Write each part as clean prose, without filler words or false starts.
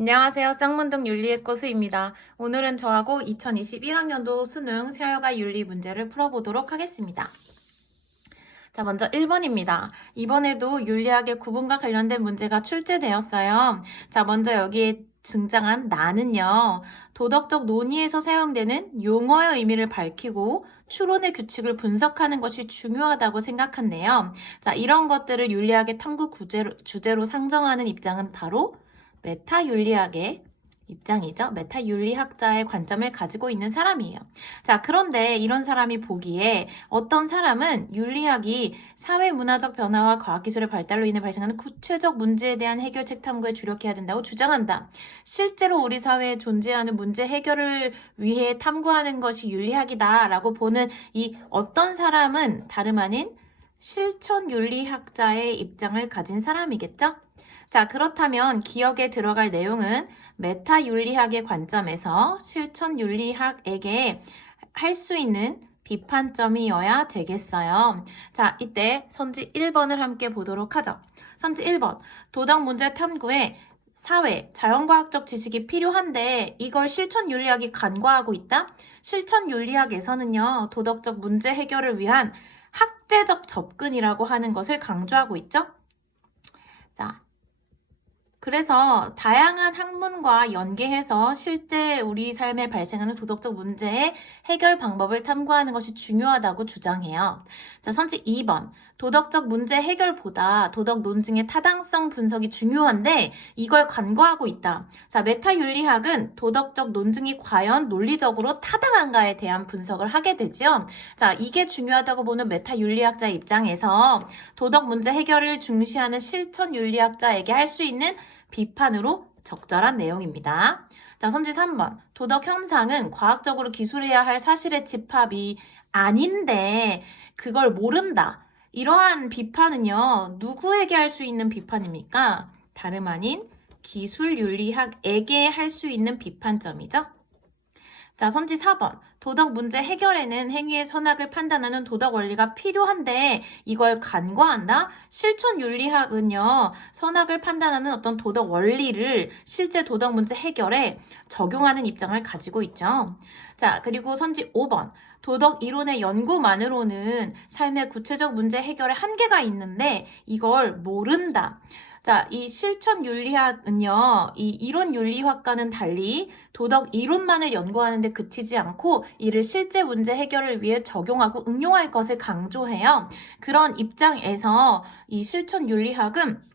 안녕하세요. 쌍문동 윤리의 꼬수입니다. 오늘은 저하고 2021학년도 수능 서열과 윤리 문제를 풀어보도록 하겠습니다. 자, 먼저 1번입니다. 이번에도 윤리학의 구분과 관련된 문제가 출제되었어요. 자, 먼저 여기에 등장한 나는요, 도덕적 논의에서 사용되는 용어의 의미를 밝히고 추론의 규칙을 분석하는 것이 중요하다고 생각한대요. 자, 이런 것들을 윤리학의 탐구 주제로 상정하는 입장은 바로 메타윤리학의 입장이죠. 메타윤리학자의 관점을 가지고 있는 사람이에요. 자, 그런데 이런 사람이 보기에 어떤 사람은 윤리학이 사회문화적 변화와 과학기술의 발달로 인해 발생하는 구체적 문제에 대한 해결책 탐구에 주력해야 된다고 주장한다. 실제로 우리 사회에 존재하는 문제 해결을 위해 탐구하는 것이 윤리학이다라고 보는 이 어떤 사람은 다름 아닌 실천윤리학자의 입장을 가진 사람이겠죠? 자, 그렇다면 기억에 들어갈 내용은 메타윤리학의 관점에서 실천윤리학에게 할 수 있는 비판점이어야 되겠어요. 자, 이때 선지 1번을 함께 보도록 하죠. 선지 1번, 도덕 문제 탐구에 사회, 자연과학적 지식이 필요한데 이걸 실천윤리학이 간과하고 있다? 실천윤리학에서는요, 도덕적 문제 해결을 위한 학제적 접근이라고 하는 것을 강조하고 있죠. 자, 그래서 다양한 학문과 연계해서 실제 우리 삶에 발생하는 도덕적 문제의 해결 방법을 탐구하는 것이 중요하다고 주장해요. 자, 선지 2번. 도덕적 문제 해결보다 도덕 논증의 타당성 분석이 중요한데 이걸 간과하고 있다. 자, 메타윤리학은 도덕적 논증이 과연 논리적으로 타당한가에 대한 분석을 하게 되죠. 자, 이게 중요하다고 보는 메타윤리학자의 입장에서 도덕 문제 해결을 중시하는 실천윤리학자에게 할 수 있는 비판으로 적절한 내용입니다. 자, 선지 3번. 도덕 형상은 과학적으로 기술해야 할 사실의 집합이 아닌데 그걸 모른다. 이러한 비판은요, 누구에게 할 수 있는 비판입니까? 다름 아닌 기술윤리학에게 할 수 있는 비판점이죠. 자, 선지 4번. 도덕 문제 해결에는 행위의 선악을 판단하는 도덕 원리가 필요한데 이걸 간과한다? 실천윤리학은요, 선악을 판단하는 어떤 도덕 원리를 실제 도덕 문제 해결에 적용하는 입장을 가지고 있죠. 자, 그리고 선지 5번. 도덕 이론의 연구만으로는 삶의 구체적 문제 해결에 한계가 있는데 이걸 모른다. 자, 이 실천윤리학은요, 이 이론윤리학과는 달리 도덕 이론만을 연구하는 데 그치지 않고 이를 실제 문제 해결을 위해 적용하고 응용할 것을 강조해요. 그런 입장에서 이 실천윤리학은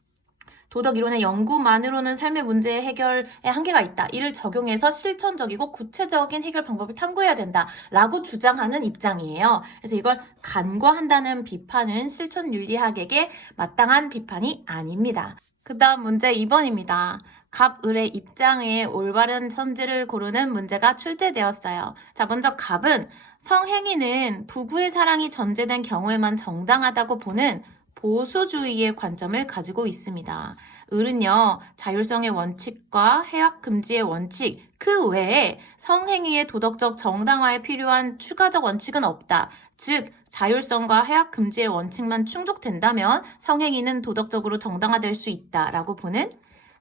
도덕 이론의 연구만으로는 삶의 문제 해결에 한계가 있다. 이를 적용해서 실천적이고 구체적인 해결 방법을 탐구해야 된다라고 주장하는 입장이에요. 그래서 이걸 간과한다는 비판은 실천윤리학에게 마땅한 비판이 아닙니다. 그 다음 문제 2번입니다. 갑, 을의 입장에 올바른 선지를 고르는 문제가 출제되었어요. 자, 먼저 갑은 성행위는 부부의 사랑이 전제된 경우에만 정당하다고 보는 보수주의의 관점을 가지고 있습니다. 을은요, 자율성의 원칙과 해악 금지의 원칙, 그 외에 성행위의 도덕적 정당화에 필요한 추가적 원칙은 없다. 즉, 자율성과 해악 금지의 원칙만 충족된다면 성행위는 도덕적으로 정당화될 수 있다라고 보는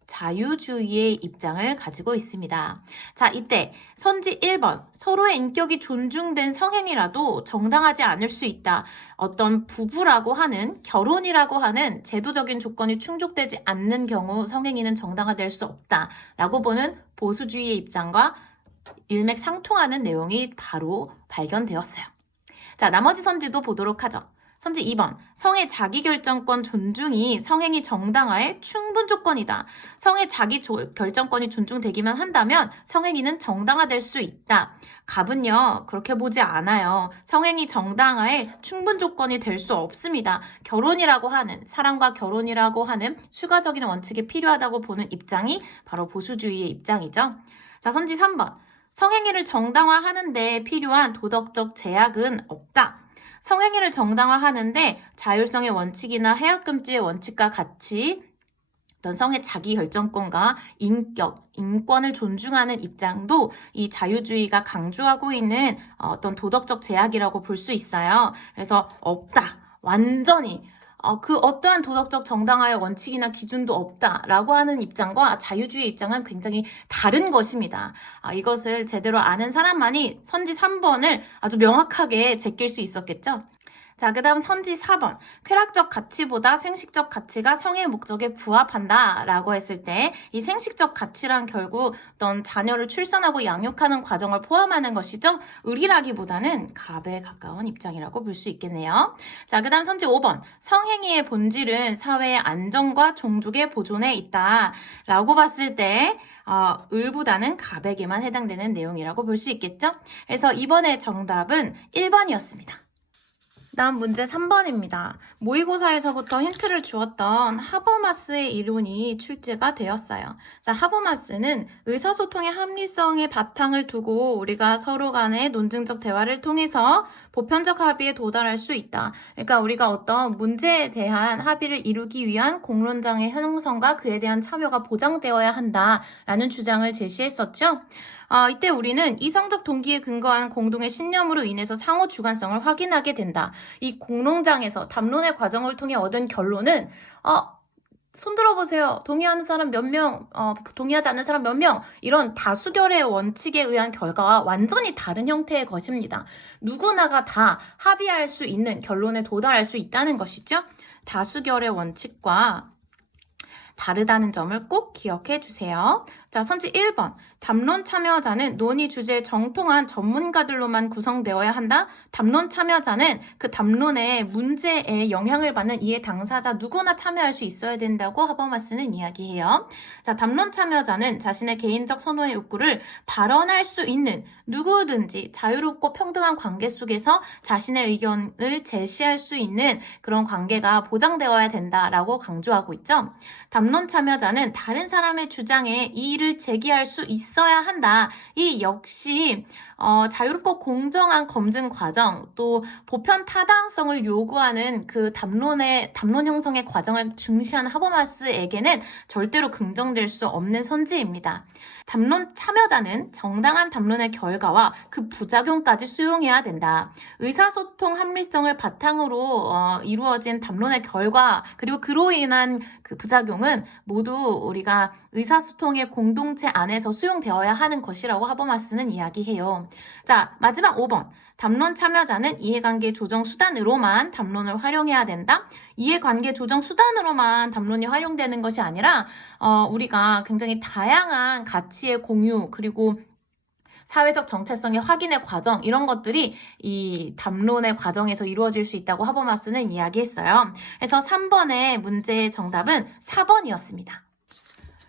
자유주의의 입장을 가지고 있습니다. 자, 이때 선지 1번, 서로의 인격이 존중된 성행위라도 정당하지 않을 수 있다. 어떤 부부라고 하는, 결혼이라고 하는 제도적인 조건이 충족되지 않는 경우 성행위는 정당화될 수 없다라고 보는 보수주의의 입장과 일맥상통하는 내용이 바로 발견되었어요. 자, 나머지 선지도 보도록 하죠. 선지 2번. 성의 자기결정권 존중이 성행위 정당화의 충분 조건이다. 성의 자기결정권이 존중되기만 한다면 성행위는 정당화될 수 있다. 갑은요, 그렇게 보지 않아요. 성행위 정당화의 충분 조건이 될 수 없습니다. 결혼이라고 하는, 사랑과 결혼이라고 하는 추가적인 원칙이 필요하다고 보는 입장이 바로 보수주의의 입장이죠. 자, 선지 3번. 성행위를 정당화하는 데 필요한 도덕적 제약은 없다. 성행위를 정당화하는데 자율성의 원칙이나 해악금지의 원칙과 같이 어떤 성의 자기결정권과 인격, 인권을 존중하는 입장도 이 자유주의가 강조하고 있는 어떤 도덕적 제약이라고 볼 수 있어요. 그래서 없다. 완전히 그 어떠한 도덕적 정당화의 원칙이나 기준도 없다라고 하는 입장과 자유주의 입장은 굉장히 다른 것입니다. 이것을 제대로 아는 사람만이 선지 3번을 아주 명확하게 제낄 수 있었겠죠? 자, 그 다음 선지 4번. 쾌락적 가치보다 생식적 가치가 성의 목적에 부합한다 라고 했을 때 이 생식적 가치란 결국 어떤 자녀를 출산하고 양육하는 과정을 포함하는 것이죠. 의리라기보다는 갑에 가까운 입장이라고 볼 수 있겠네요. 자, 그 다음 선지 5번. 성행위의 본질은 사회의 안정과 종족의 보존에 있다 라고 봤을 때 을보다는 갑에게만 해당되는 내용이라고 볼 수 있겠죠. 그래서 이번에 정답은 1번이었습니다. 다음 문제 3번입니다. 모의고사에서부터 힌트를 주었던 하버마스의 이론이 출제가 되었어요. 자, 하버마스는 의사소통의 합리성의 바탕을 두고 우리가 서로 간의 논증적 대화를 통해서 보편적 합의에 도달할 수 있다. 그러니까 우리가 어떤 문제에 대한 합의를 이루기 위한 공론장의 형성과 그에 대한 참여가 보장되어야 한다라는 주장을 제시했었죠. 이때 우리는 이성적 동기에 근거한 공동의 신념으로 인해서 상호 주관성을 확인하게 된다. 이 공론장에서 담론의 과정을 통해 얻은 결론은 손 들어보세요. 동의하는 사람 몇 명, 동의하지 않는 사람 몇 명, 이런 다수결의 원칙에 의한 결과와 완전히 다른 형태의 것입니다. 누구나가 다 합의할 수 있는 결론에 도달할 수 있다는 것이죠. 다수결의 원칙과 다르다는 점을 꼭 기억해 주세요. 자, 선지 1번. 담론 참여자는 논의 주제에 정통한 전문가들로만 구성되어야 한다. 담론 참여자는 그 담론의 문제에 영향을 받는 이해 당사자 누구나 참여할 수 있어야 된다고 하버마스는 이야기해요. 자, 담론 참여자는 자신의 개인적 선호의 욕구를 발언할 수 있는 누구든지 자유롭고 평등한 관계 속에서 자신의 의견을 제시할 수 있는 그런 관계가 보장되어야 된다라고 강조하고 있죠. 담론 참여자는 다른 사람의 주장에 이의를 제기할 수 있어야 한다. 이 역시 자유롭고 공정한 검증 과정, 또 보편 타당성을 요구하는 그 담론 형성의 과정을 중시하는 하버마스에게는 절대로 긍정될 수 없는 선지입니다. 담론 참여자는 정당한 담론의 결과와 그 부작용까지 수용해야 된다. 의사소통 합리성을 바탕으로 이루어진 담론의 결과 그리고 그로 인한 그 부작용은 모두 우리가 의사소통의 공동체 안에서 수용되어야 하는 것이라고 하버마스는 이야기해요. 자, 마지막 5번. 담론 참여자는 이해관계 조정 수단으로만 담론을 활용해야 된다. 이해관계 조정 수단으로만 담론이 활용되는 것이 아니라 우리가 굉장히 다양한 가치의 공유 그리고 사회적 정체성의 확인의 과정 이런 것들이 이 담론의 과정에서 이루어질 수 있다고 하버마스는 이야기했어요. 그래서 3번의 문제의 정답은 4번이었습니다.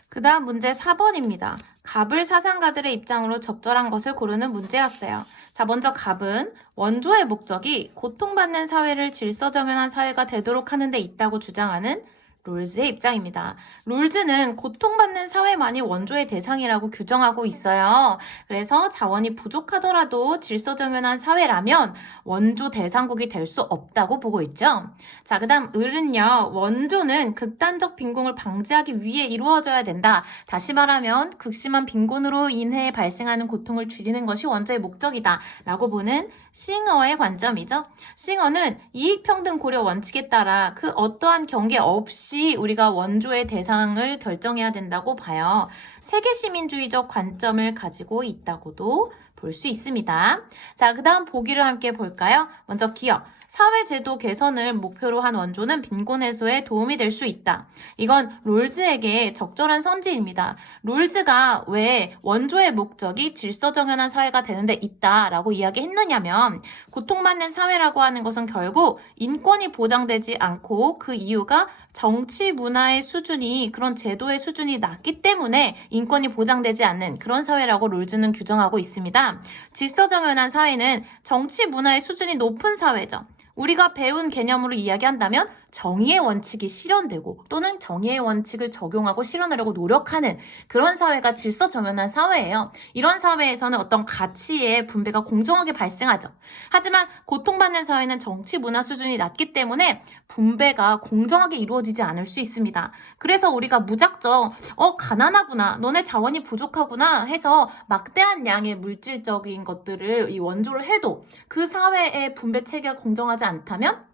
그 다음 문제 4번입니다. 갑을 사상가들의 입장으로 적절한 것을 고르는 문제였어요. 자, 먼저 갑은 원조의 목적이 고통받는 사회를 질서정연한 사회가 되도록 하는 데 있다고 주장하는 롤즈의 입장입니다. 롤즈는 고통받는 사회만이 원조의 대상이라고 규정하고 있어요. 그래서 자원이 부족하더라도 질서정연한 사회라면 원조 대상국이 될 수 없다고 보고 있죠. 자, 그 다음 을은요. 원조는 극단적 빈곤을 방지하기 위해 이루어져야 된다. 다시 말하면 극심한 빈곤으로 인해 발생하는 고통을 줄이는 것이 원조의 목적이다. 라고 보는 싱어의 관점이죠. 싱어는 이익평등 고려 원칙에 따라 그 어떠한 경계 없이 우리가 원조의 대상을 결정해야 된다고 봐요. 세계시민주의적 관점을 가지고 있다고도 볼 수 있습니다. 자, 그 다음 보기를 함께 볼까요? 먼저 기억. 사회제도 개선을 목표로 한 원조는 빈곤 해소에 도움이 될 수 있다. 이건 롤즈에게 적절한 선지입니다. 롤즈가 왜 원조의 목적이 질서정연한 사회가 되는 데 있다라고 이야기했느냐면 고통받는 사회라고 하는 것은 결국 인권이 보장되지 않고 그 이유가 정치 문화의 수준이 그런 제도의 수준이 낮기 때문에 인권이 보장되지 않는 그런 사회라고 롤즈는 규정하고 있습니다. 질서정연한 사회는 정치 문화의 수준이 높은 사회죠. 우리가 배운 개념으로 이야기한다면 정의의 원칙이 실현되고 또는 정의의 원칙을 적용하고 실현하려고 노력하는 그런 사회가 질서정연한 사회예요. 이런 사회에서는 어떤 가치의 분배가 공정하게 발생하죠. 하지만 고통받는 사회는 정치 문화 수준이 낮기 때문에 분배가 공정하게 이루어지지 않을 수 있습니다. 그래서 우리가 무작정 가난하구나, 너네 자원이 부족하구나 해서 막대한 양의 물질적인 것들을 이 원조를 해도 그 사회의 분배 체계가 공정하지 않다면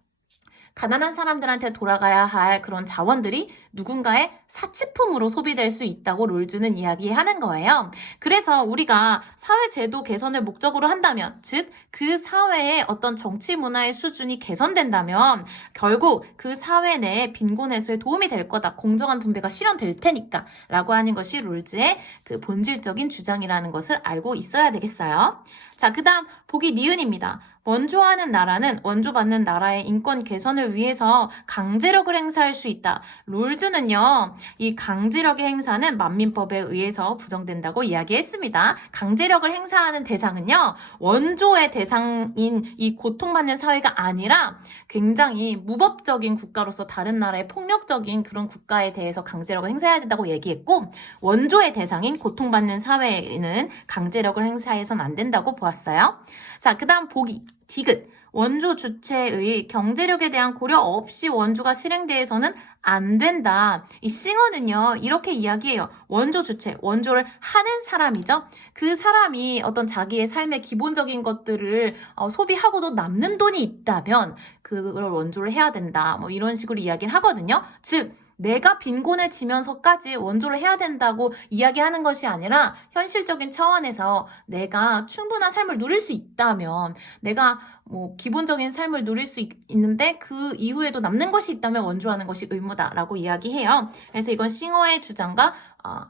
가난한 사람들한테 돌아가야 할 그런 자원들이 누군가의 사치품으로 소비될 수 있다고 롤즈는 이야기하는 거예요. 그래서 우리가 사회제도 개선을 목적으로 한다면, 즉 그 사회의 어떤 정치 문화의 수준이 개선된다면 결국 그 사회 내에 빈곤 해소에 도움이 될 거다. 공정한 분배가 실현될 테니까 라고 하는 것이 롤즈의 그 본질적인 주장이라는 것을 알고 있어야 되겠어요. 자, 그 다음 보기 니은입니다. 원조하는 나라는 원조받는 나라의 인권 개선을 위해서 강제력을 행사할 수 있다. 롤즈는요, 이 강제력의 행사는 만민법에 의해서 부정된다고 이야기했습니다. 강제력을 행사하는 대상은요, 원조의 대상인 이 고통받는 사회가 아니라 굉장히 무법적인 국가로서 다른 나라의 폭력적인 그런 국가에 대해서 강제력을 행사해야 된다고 얘기했고, 원조의 대상인 고통받는 사회에는 강제력을 행사해서는 안 된다고 보았어요. 자, 그 다음 보기 디귿. 원조 주체의 경제력에 대한 고려 없이 원조가 실행돼서는 안 된다. 이 싱어는요, 이렇게 이야기해요. 원조 주체, 원조를 하는 사람이죠. 그 사람이 어떤 자기의 삶의 기본적인 것들을 소비하고도 남는 돈이 있다면 그걸 원조를 해야 된다. 뭐 이런 식으로 이야기를 하거든요. 즉, 내가 빈곤해지면서까지 원조를 해야 된다고 이야기하는 것이 아니라 현실적인 차원에서 내가 충분한 삶을 누릴 수 있다면, 내가 뭐 기본적인 삶을 누릴 수 있는데 그 이후에도 남는 것이 있다면 원조하는 것이 의무다라고 이야기해요. 그래서 이건 싱어의 주장과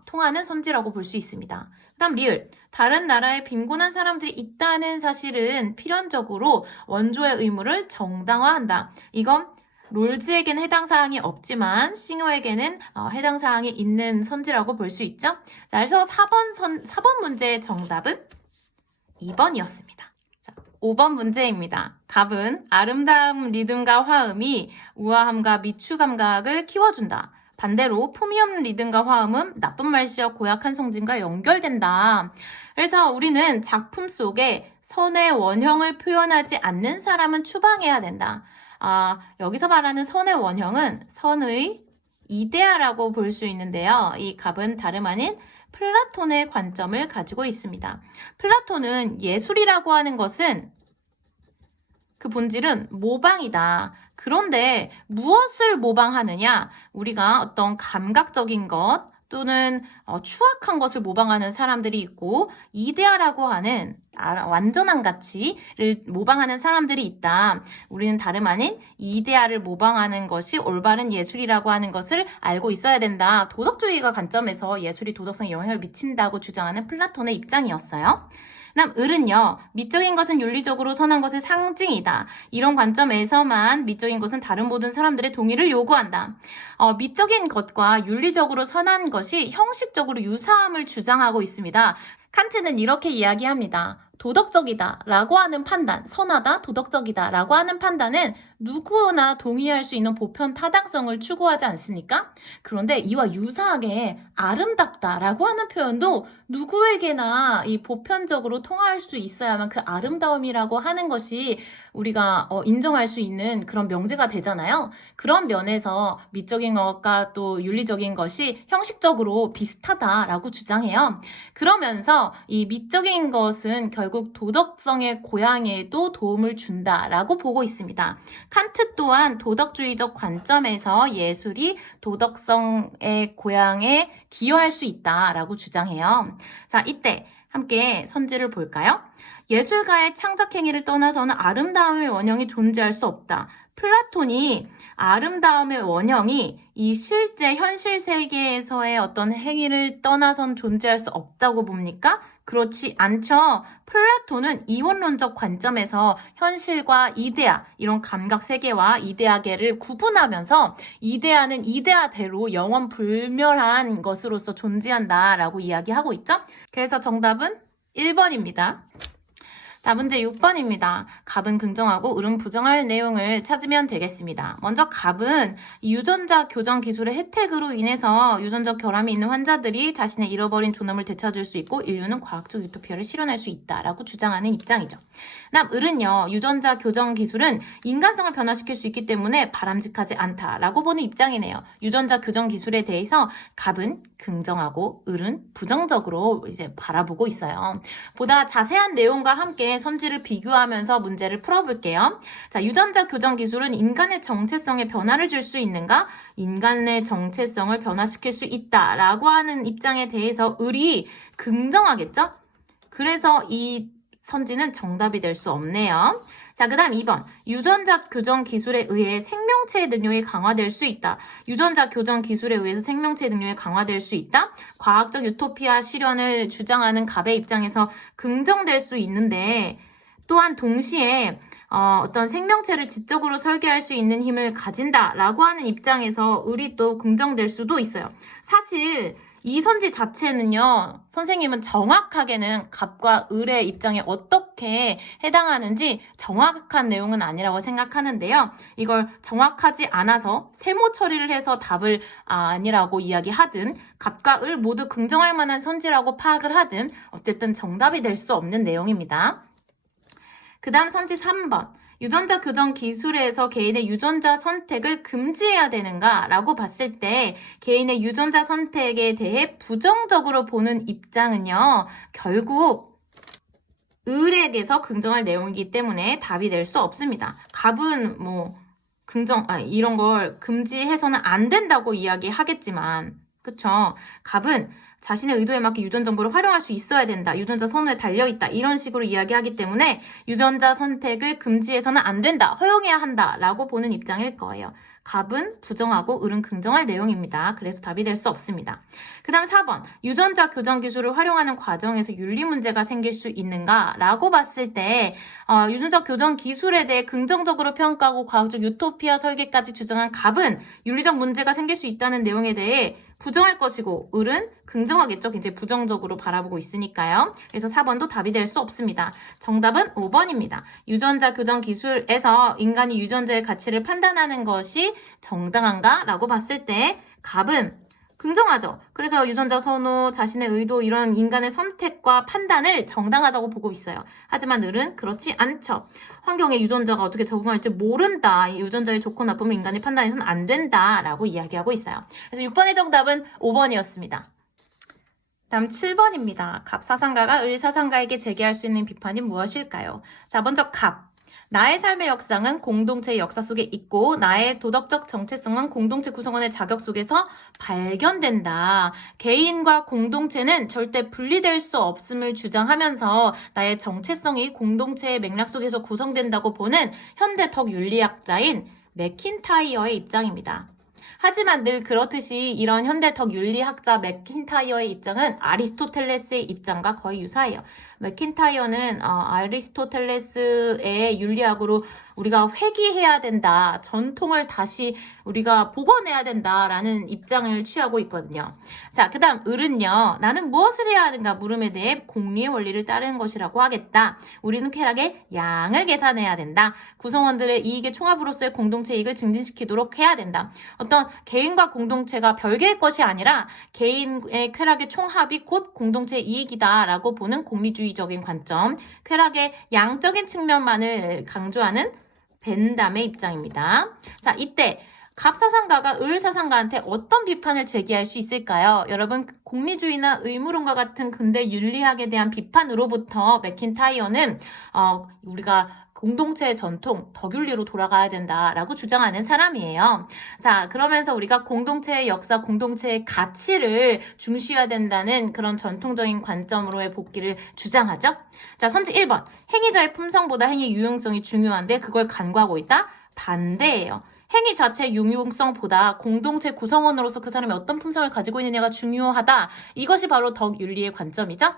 통하는 선지라고 볼 수 있습니다. 다음 리을. 다른 나라에 빈곤한 사람들이 있다는 사실은 필연적으로 원조의 의무를 정당화한다. 이건 롤즈에게는 해당 사항이 없지만 싱어에게는 해당 사항이 있는 선지라고 볼 수 있죠. 자, 그래서 4번 문제의 정답은 2번이었습니다. 자, 5번 문제입니다. 갑은 아름다운 리듬과 화음이 우아함과 미추 감각을 키워준다. 반대로 품위 없는 리듬과 화음은 나쁜 말씨와 고약한 성질과 연결된다. 그래서 우리는 작품 속에 선의 원형을 표현하지 않는 사람은 추방해야 된다. 여기서 말하는 선의 원형은 선의 이데아라고 볼 수 있는데요. 이 갑은 다름 아닌 플라톤의 관점을 가지고 있습니다. 플라톤은 예술이라고 하는 것은 그 본질은 모방이다. 그런데 무엇을 모방하느냐? 우리가 어떤 감각적인 것 또는 추악한 것을 모방하는 사람들이 있고, 이데아라고 하는 완전한 가치를 모방하는 사람들이 있다. 우리는 다름 아닌 이데아를 모방하는 것이 올바른 예술이라고 하는 것을 알고 있어야 된다. 도덕주의가 관점에서 예술이 도덕성에 영향을 미친다고 주장하는 플라톤의 입장이었어요. 다음 을은요, 미적인 것은 윤리적으로 선한 것의 상징이다. 이런 관점에서만 미적인 것은 다른 모든 사람들의 동의를 요구한다. 미적인 것과 윤리적으로 선한 것이 형식적으로 유사함을 주장하고 있습니다. 칸트는 이렇게 이야기합니다. 도덕적이다 라고 하는 판단, 선하다, 도덕적이다 라고 하는 판단은 누구나 동의할 수 있는 보편 타당성을 추구하지 않습니까? 그런데 이와 유사하게 아름답다 라고 하는 표현도 누구에게나 이 보편적으로 통할 수 있어야만 그 아름다움이라고 하는 것이 우리가 인정할 수 있는 그런 명제가 되잖아요. 그런 면에서 미적인 것과 또 윤리적인 것이 형식적으로 비슷하다라고 주장해요. 그러면서 이 미적인 것은 결국 도덕성의 고양에도 도움을 준다라고 보고 있습니다. 칸트 또한 도덕주의적 관점에서 예술이 도덕성의 고양에 기여할 수 있다라고 주장해요. 자, 이때 함께 선지를 볼까요? 예술가의 창작행위를 떠나서는 아름다움의 원형이 존재할 수 없다. 플라톤이 아름다움의 원형이 이 실제 현실 세계에서의 어떤 행위를 떠나선 존재할 수 없다고 봅니까? 그렇지 않죠. 플라톤은 이원론적 관점에서 현실과 이데아, 이런 감각 세계와 이데아계를 구분하면서 이데아는 이데아대로 영원 불멸한 것으로서 존재한다라고 이야기하고 있죠. 그래서 정답은 1번입니다. 자, 문제 6번입니다. 갑은 긍정하고 을은 부정할 내용을 찾으면 되겠습니다. 먼저 갑은 유전자 교정 기술의 혜택으로 인해서 유전적 결함이 있는 환자들이 자신의 잃어버린 존엄을 되찾을 수 있고 인류는 과학적 유토피아를 실현할 수 있다라고 주장하는 입장이죠. 다음 을은요, 유전자 교정 기술은 인간성을 변화시킬 수 있기 때문에 바람직하지 않다라고 보는 입장이네요. 유전자 교정 기술에 대해서 갑은 긍정하고 을은 부정적으로 이제 바라보고 있어요. 보다 자세한 내용과 함께 개의 선지를 비교하면서 문제를 풀어볼게요. 자, 유전자 교정 기술은 인간의 정체성에 변화를 줄 수 있는가? 인간의 정체성을 변화시킬 수 있다라고 하는 입장에 대해서 을이 긍정하겠죠? 그래서 이 선지는 정답이 될 수 없네요. 자, 그 다음 2번. 유전자 교정 기술에 의해 생명체의 능력이 강화될 수 있다. 유전자 교정 기술에 의해서 생명체의 능력이 강화될 수 있다. 과학적 유토피아 실현을 주장하는 갑의 입장에서 긍정될 수 있는데, 또한 동시에 어떤 생명체를 지적으로 설계할 수 있는 힘을 가진다라고 하는 입장에서 을이 또 긍정될 수도 있어요. 사실 이 선지 자체는요, 선생님은 정확하게는 갑과 을의 입장에 어떻게 해당하는지 정확한 내용은 아니라고 생각하는데요. 이걸 정확하지 않아서 세모 처리를 해서 답을 아니라고 이야기하든 갑과 을 모두 긍정할 만한 선지라고 파악을 하든 어쨌든 정답이 될 수 없는 내용입니다. 그 다음 선지 3번. 유전자 교정 기술에서 개인의 유전자 선택을 금지해야 되는가? 라고 봤을 때 개인의 유전자 선택에 대해 부정적으로 보는 입장은요. 결국 을에게서 긍정할 내용이기 때문에 답이 될 수 없습니다. 갑은 이런 걸 금지해서는 안 된다고 이야기하겠지만 그쵸? 갑은 자신의 의도에 맞게 유전 정보를 활용할 수 있어야 된다. 유전자 선호에 달려있다. 이런 식으로 이야기하기 때문에 유전자 선택을 금지해서는 안 된다. 허용해야 한다. 라고 보는 입장일 거예요. 갑은 부정하고 을은 긍정할 내용입니다. 그래서 답이 될 수 없습니다. 그 다음 4번. 유전자 교정 기술을 활용하는 과정에서 윤리 문제가 생길 수 있는가? 라고 봤을 때 유전자 교정 기술에 대해 긍정적으로 평가하고 과학적 유토피아 설계까지 주장한 갑은 윤리적 문제가 생길 수 있다는 내용에 대해 부정할 것이고 을은 긍정하겠죠. 굉장히 부정적으로 바라보고 있으니까요. 그래서 4번도 답이 될 수 없습니다. 정답은 5번입니다. 유전자 교정 기술에서 인간이 유전자의 가치를 판단하는 것이 정당한가? 라고 봤을 때 갑은 긍정하죠. 그래서 유전자 선호, 자신의 의도 이런 인간의 선택과 판단을 정당하다고 보고 있어요. 하지만 을은 그렇지 않죠. 환경에 유전자가 어떻게 적응할지 모른다. 이 유전자의 좋고 나쁨을 인간이 판단해서는 안 된다라고 이야기하고 있어요. 그래서 6번의 정답은 5번이었습니다. 다음 7번입니다. 갑 사상가가 을 사상가에게 제기할 수 있는 비판이 무엇일까요? 자, 먼저 갑. 나의 삶의 역상은 공동체의 역사 속에 있고 나의 도덕적 정체성은 공동체 구성원의 자격 속에서 발견된다. 개인과 공동체는 절대 분리될 수 없음을 주장하면서 나의 정체성이 공동체의 맥락 속에서 구성된다고 보는 현대 덕윤리학자인 맥킨타이어의 입장입니다. 하지만 늘 그렇듯이 이런 현대적 윤리학자 맥킨타이어의 입장은 아리스토텔레스의 입장과 거의 유사해요. 맥킨타이어는 아리스토텔레스의 윤리학으로 우리가 회귀해야 된다. 전통을 다시 우리가 복원해야 된다라는 입장을 취하고 있거든요. 자, 그 다음 을은요. 나는 무엇을 해야 하는가 물음에 대해 공리의 원리를 따르는 것이라고 하겠다. 우리는 쾌락의 양을 계산해야 된다. 구성원들의 이익의 총합으로서의 공동체 이익을 증진시키도록 해야 된다. 어떤 개인과 공동체가 별개의 것이 아니라 개인의 쾌락의 총합이 곧 공동체의 이익이다라고 보는 공리주의적인 관점. 쾌락의 양적인 측면만을 강조하는 벤담의 입장입니다. 자, 이때 갑 사상가가 을 사상가한테 어떤 비판을 제기할 수 있을까요? 여러분, 공리주의나 의무론과 같은 근대 윤리학에 대한 비판으로부터 맥킨타이어는 우리가 공동체의 전통, 덕윤리로 돌아가야 된다라고 주장하는 사람이에요. 자, 그러면서 우리가 공동체의 역사, 공동체의 가치를 중시해야 된다는 그런 전통적인 관점으로의 복귀를 주장하죠. 자, 선지 1번. 행위자의 품성보다 행위 유용성이 중요한데 그걸 간과하고 있다? 반대예요. 행위 자체의 유용성보다 공동체 구성원으로서 그 사람이 어떤 품성을 가지고 있느냐가 중요하다. 이것이 바로 덕윤리의 관점이죠.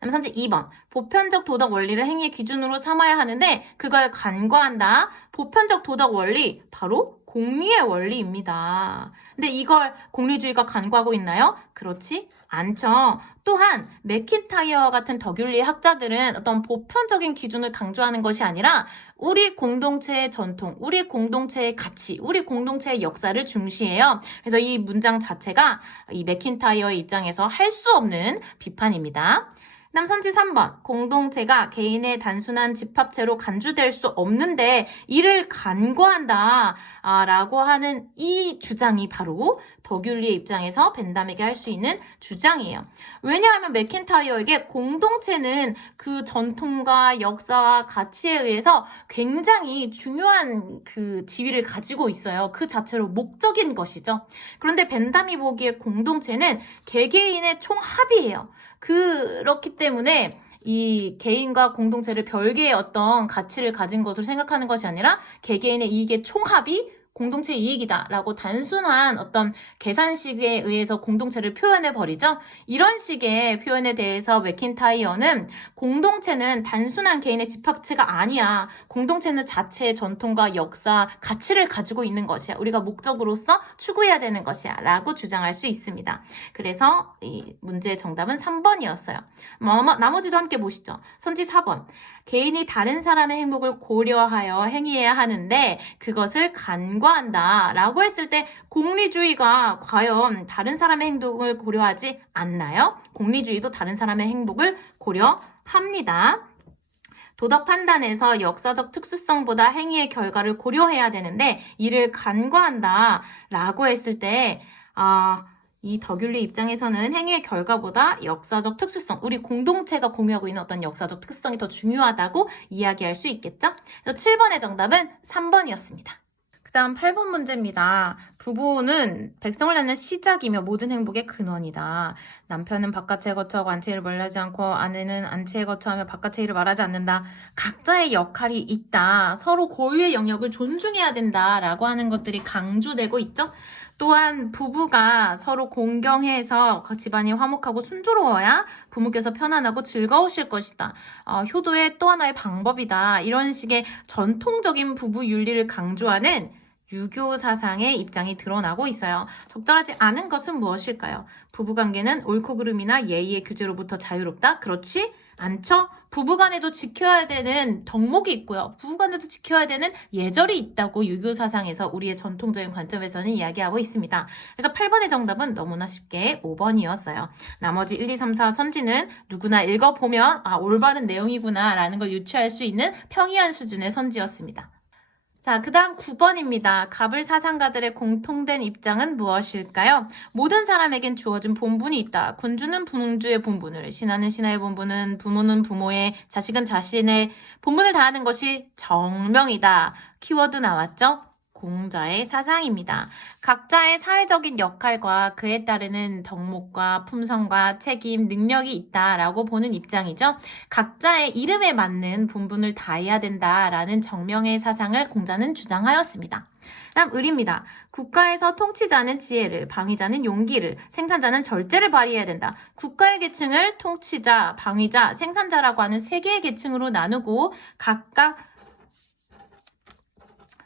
다음 선지 2번. 보편적 도덕 원리를 행위의 기준으로 삼아야 하는데 그걸 간과한다. 보편적 도덕 원리, 바로 공리의 원리입니다. 근데 이걸 공리주의가 간과하고 있나요? 그렇지 않죠. 또한 맥킨타이어와 같은 덕윤리 학자들은 어떤 보편적인 기준을 강조하는 것이 아니라 우리 공동체의 전통, 우리 공동체의 가치, 우리 공동체의 역사를 중시해요. 그래서 이 문장 자체가 이 맥킨타이어의 입장에서 할 수 없는 비판입니다. 그다음 선지 3번. 공동체가 개인의 단순한 집합체로 간주될 수 없는데 이를 간과한다. 라고 하는 이 주장이 바로 더귤리의 입장에서 벤담에게 할 수 있는 주장이에요. 왜냐하면 맥킨타이어에게 공동체는 그 전통과 역사와 가치에 의해서 굉장히 중요한 그 지위를 가지고 있어요. 그 자체로 목적인 것이죠. 그런데 벤담이 보기에 공동체는 개개인의 총합이에요. 그렇기 때문에 이 개인과 공동체를 별개의 어떤 가치를 가진 것으로 생각하는 것이 아니라 개개인의 이익의 총합이 공동체의 이익이다라고 단순한 어떤 계산식에 의해서 공동체를 표현해버리죠. 이런 식의 표현에 대해서 맥킨타이어는 공동체는 단순한 개인의 집합체가 아니야. 공동체는 자체의 전통과 역사, 가치를 가지고 있는 것이야. 우리가 목적으로서 추구해야 되는 것이야 라고 주장할 수 있습니다. 그래서 이 문제의 정답은 3번이었어요. 나머지도 함께 보시죠. 선지 4번. 개인이 다른 사람의 행복을 고려하여 행해야 하는데 그것을 간과한다 라고 했을 때 공리주의가 과연 다른 사람의 행복을 고려하지 않나요? 공리주의도 다른 사람의 행복을 고려합니다. 도덕 판단에서 역사적 특수성보다 행위의 결과를 고려해야 되는데 이를 간과한다 라고 했을 때 이 더귤리 입장에서는 행위의 결과보다 역사적 특수성, 우리 공동체가 공유하고 있는 어떤 역사적 특성이 더 중요하다고 이야기할 수 있겠죠? 그래서 7번의 정답은 3번이었습니다. 그 다음 8번 문제입니다. 부부는 백성을 낳는 시작이며 모든 행복의 근원이다. 남편은 바깥에 거처하고 안채를 말하지 않고 아내는 안채에 거처하며 바깥채를 말하지 않는다. 각자의 역할이 있다. 서로 고유의 영역을 존중해야 된다. 라고 하는 것들이 강조되고 있죠. 또한 부부가 서로 공경해서 집안이 화목하고 순조로워야 부모께서 편안하고 즐거우실 것이다. 효도의 또 하나의 방법이다. 이런 식의 전통적인 부부 윤리를 강조하는 유교 사상의 입장이 드러나고 있어요. 적절하지 않은 것은 무엇일까요? 부부관계는 옳고 그름이나 예의의 규제로부터 자유롭다? 그렇지 않죠? 부부간에도 지켜야 되는 덕목이 있고요. 부부간에도 지켜야 되는 예절이 있다고 유교 사상에서 우리의 전통적인 관점에서는 이야기하고 있습니다. 그래서 8번의 정답은 너무나 쉽게 5번이었어요. 나머지 1, 2, 3, 4 선지는 누구나 읽어보면 올바른 내용이구나 라는 걸 유추할 수 있는 평이한 수준의 선지였습니다. 자, 그 다음 9번입니다. 가불 사상가들의 공통된 입장은 무엇일까요? 모든 사람에겐 주어진 본분이 있다. 군주는 군주의 본분을, 신하는 신하의 본분은, 부모는 부모의, 자식은 자신의 본분을 다하는 것이 정명이다. 키워드 나왔죠? 공자의 사상입니다. 각자의 사회적인 역할과 그에 따르는 덕목과 품성과 책임, 능력이 있다라고 보는 입장이죠. 각자의 이름에 맞는 본분을 다해야 된다라는 정명의 사상을 공자는 주장하였습니다. 다음 을입니다. 국가에서 통치자는 지혜를, 방위자는 용기를, 생산자는 절제를 발휘해야 된다. 국가의 계층을 통치자, 방위자, 생산자라고 하는 세 개의 계층으로 나누고 각각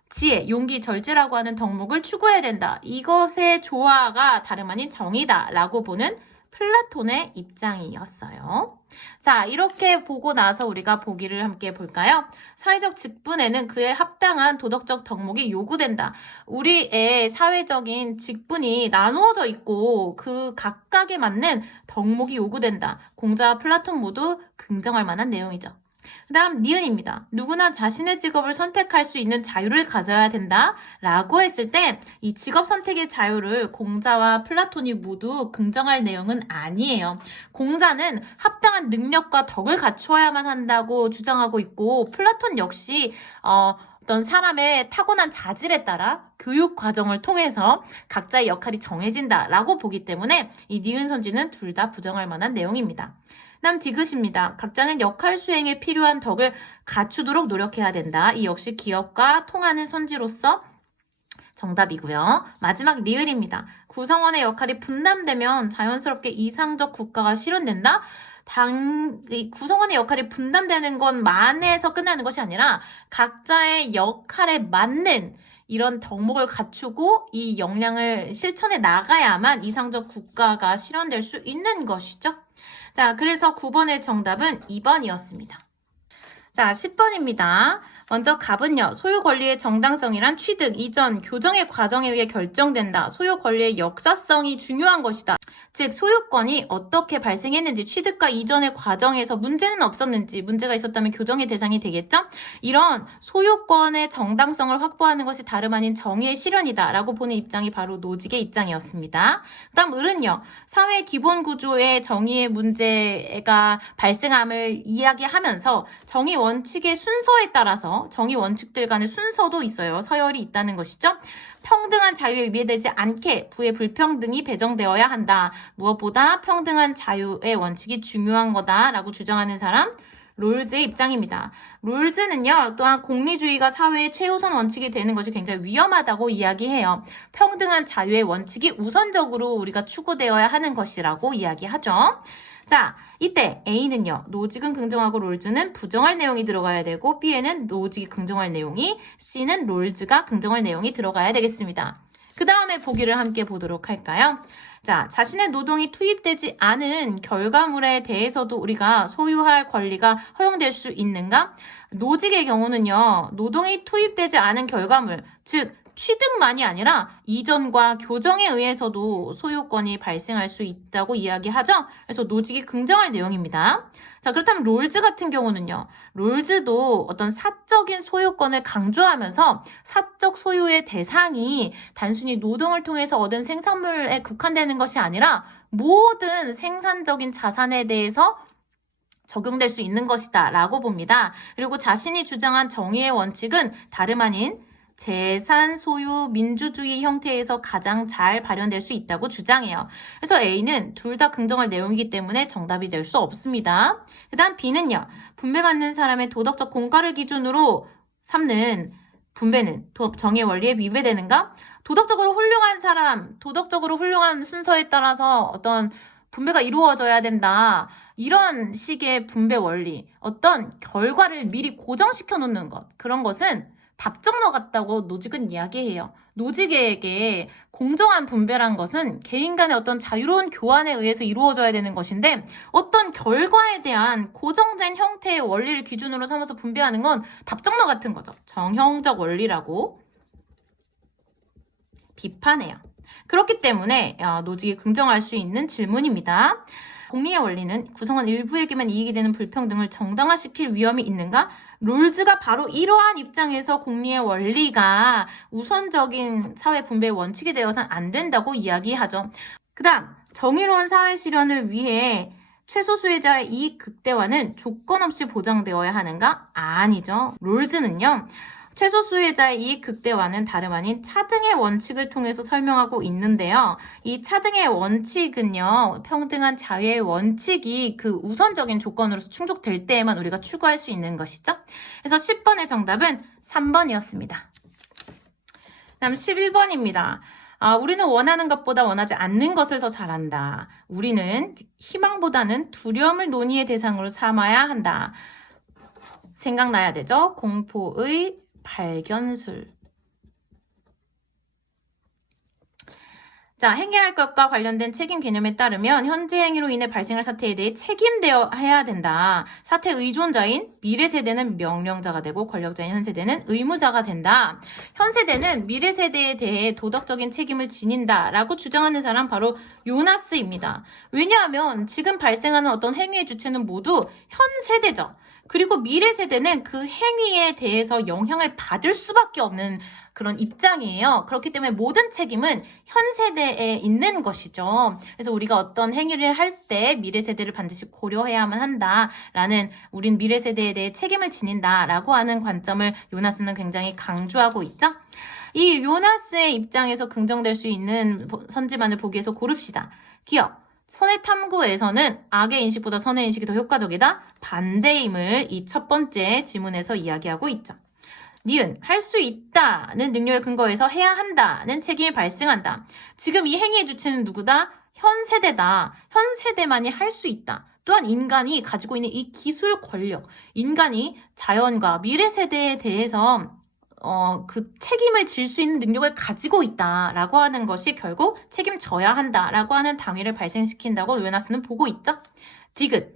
지혜, 용기, 절제라고 하는 덕목을 추구해야 된다. 이것의 조화가 다름 아닌 정의다 라고 보는 플라톤의 입장이었어요. 자, 이렇게 보고 나서 우리가 보기를 함께 볼까요? 사회적 직분에는 그에 합당한 도덕적 덕목이 요구된다. 우리의 사회적인 직분이 나누어져 있고 그 각각에 맞는 덕목이 요구된다. 공자와 플라톤 모두 긍정할 만한 내용이죠. 그 다음 니은입니다. 누구나 자신의 직업을 선택할 수 있는 자유를 가져야 된다 라고 했을 때 이 직업 선택의 자유를 공자와 플라톤이 모두 긍정할 내용은 아니에요. 공자는 합당한 능력과 덕을 갖추어야만 한다고 주장하고 있고 플라톤 역시 어떤 사람의 타고난 자질에 따라 교육 과정을 통해서 각자의 역할이 정해진다라고 보기 때문에 이 니은 선지는 둘 다 부정할 만한 내용입니다. 다음 디귿입니다. 각자는 역할 수행에 필요한 덕을 갖추도록 노력해야 된다. 이 역시 기업과 통하는 선지로서 정답이고요. 마지막 리을입니다. 구성원의 역할이 분담되면 자연스럽게 이상적 국가가 실현된다. 구성원의 역할이 분담되는 것만에서 끝나는 것이 아니라 각자의 역할에 맞는 이런 덕목을 갖추고 이 역량을 실천해 나가야만 이상적 국가가 실현될 수 있는 것이죠. 자, 그래서 9번의 정답은 2번이었습니다. 자, 10번입니다. 먼저 갑은요. 소유 권리의 정당성이란 취득, 이전, 교정의 과정에 의해 결정된다. 소유 권리의 역사성이 중요한 것이다. 즉 소유권이 어떻게 발생했는지, 취득과 이전의 과정에서 문제는 없었는지, 문제가 있었다면 교정의 대상이 되겠죠? 이런 소유권의 정당성을 확보하는 것이 다름 아닌 정의의 실현이다 라고 보는 입장이 바로 노직의 입장이었습니다. 그 다음 을은요. 사회 기본 구조의 정의의 문제가 발생함을 이야기하면서 정의 원칙의 순서에 따라서 정의 원칙들 간의 순서도 있어요. 서열이 있다는 것이죠. 평등한 자유에 위배되지 않게 부의 불평등이 배정되어야 한다. 무엇보다 평등한 자유의 원칙이 중요한 거다라고 주장하는 사람, 롤즈의 입장입니다. 롤즈는요, 또한 공리주의가 사회의 최우선 원칙이 되는 것이 굉장히 위험하다고 이야기해요. 평등한 자유의 원칙이 우선적으로 우리가 추구되어야 하는 것이라고 이야기하죠. 자, 이때 A는요, 노직은 긍정하고 롤즈는 부정할 내용이 들어가야 되고, B에는 노직이 긍정할 내용이, C는 롤즈가 긍정할 내용이 들어가야 되겠습니다. 그 다음에 보기를 함께 보도록 할까요? 자, 자신의 노동이 투입되지 않은 결과물에 대해서도 우리가 소유할 권리가 허용될 수 있는가? 노직의 경우는요, 노동이 투입되지 않은 결과물, 즉 취득만이 아니라 이전과 교정에 의해서도 소유권이 발생할 수 있다고 이야기하죠. 그래서 노직이 긍정할 내용입니다. 자, 그렇다면 롤즈 같은 경우는요. 롤즈도 어떤 사적인 소유권을 강조하면서 사적 소유의 대상이 단순히 노동을 통해서 얻은 생산물에 국한되는 것이 아니라 모든 생산적인 자산에 대해서 적용될 수 있는 것이다 라고 봅니다. 그리고 자신이 주장한 정의의 원칙은 다름 아닌 재산 소유 민주주의 형태에서 가장 잘 발현될 수 있다고 주장해요. 그래서 A는 둘 다 긍정할 내용이기 때문에 정답이 될 수 없습니다. 그 다음 B는요. 분배받는 사람의 도덕적 공과를 기준으로 삼는 분배는 정의 원리에 위배되는가? 도덕적으로 훌륭한 사람, 도덕적으로 훌륭한 순서에 따라서 어떤 분배가 이루어져야 된다. 이런 식의 분배 원리, 어떤 결과를 미리 고정시켜 놓는 것, 그런 것은 답정너 같다고 노직은 이야기해요. 노직에게 공정한 분배란 것은 개인 간의 어떤 자유로운 교환에 의해서 이루어져야 되는 것인데 어떤 결과에 대한 고정된 형태의 원리를 기준으로 삼아서 분배하는 건 답정너 같은 거죠. 정형적 원리라고 비판해요. 그렇기 때문에 노직이 긍정할 수 있는 질문입니다. 공리의 원리는 구성원 일부에게만 이익이 되는 불평등을 정당화시킬 위험이 있는가? 롤즈가 바로 이러한 입장에서 공리의 원리가 우선적인 사회 분배의 원칙이 되어서는 안 된다고 이야기하죠. 그 다음, 정의로운 사회 실현을 위해 최소 수혜자의 이익 극대화는 조건 없이 보장되어야 하는가? 아니죠. 롤즈는요. 최소 수혜자의 이익 극대화는 다름 아닌 차등의 원칙을 통해서 설명하고 있는데요. 이 차등의 원칙은요. 평등한 자유의 원칙이 그 우선적인 조건으로서 충족될 때에만 우리가 추구할 수 있는 것이죠. 그래서 10번의 정답은 3번이었습니다. 다음 11번입니다. 우리는 원하는 것보다 원하지 않는 것을 더 잘한다. 우리는 희망보다는 두려움을 논의의 대상으로 삼아야 한다. 생각나야 되죠? 공포의 발견술. 자, 행해할 것과 관련된 책임 개념에 따르면 현재 행위로 인해 발생할 사태에 대해 책임되어 해야 된다. 사태 의존자인 미래 세대는 명령자가 되고 권력자인 현 세대는 의무자가 된다. 현 세대는 미래 세대에 대해 도덕적인 책임을 지닌다라고 주장하는 사람 바로 요나스입니다. 왜냐하면 지금 발생하는 어떤 행위의 주체는 모두 현 세대죠. 그리고 미래 세대는 그 행위에 대해서 영향을 받을 수밖에 없는 그런 입장이에요. 그렇기 때문에 모든 책임은 현 세대에 있는 것이죠. 그래서 우리가 어떤 행위를 할 때 미래 세대를 반드시 고려해야만 한다라는 우린 미래 세대에 대해 책임을 지닌다라고 하는 관점을 요나스는 굉장히 강조하고 있죠. 이 요나스의 입장에서 긍정될 수 있는 선지만을 보기 위해서 고릅시다. 기억. 선의 탐구에서는 악의 인식보다 선의 인식이 더 효과적이다. 반대임을 이 첫 번째 지문에서 이야기하고 있죠. 니은, 할 수 있다는 능력의 근거에서 해야 한다는 책임이 발생한다. 지금 이 행위의 주체는 누구다? 현 세대다. 현 세대만이 할 수 있다. 또한 인간이 가지고 있는 이 기술 권력, 인간이 자연과 미래 세대에 대해서 그 책임을 질 수 있는 능력을 가지고 있다라고 하는 것이 결국 책임져야 한다라고 하는 당위를 발생시킨다고 요나스는 보고 있죠. 디귿,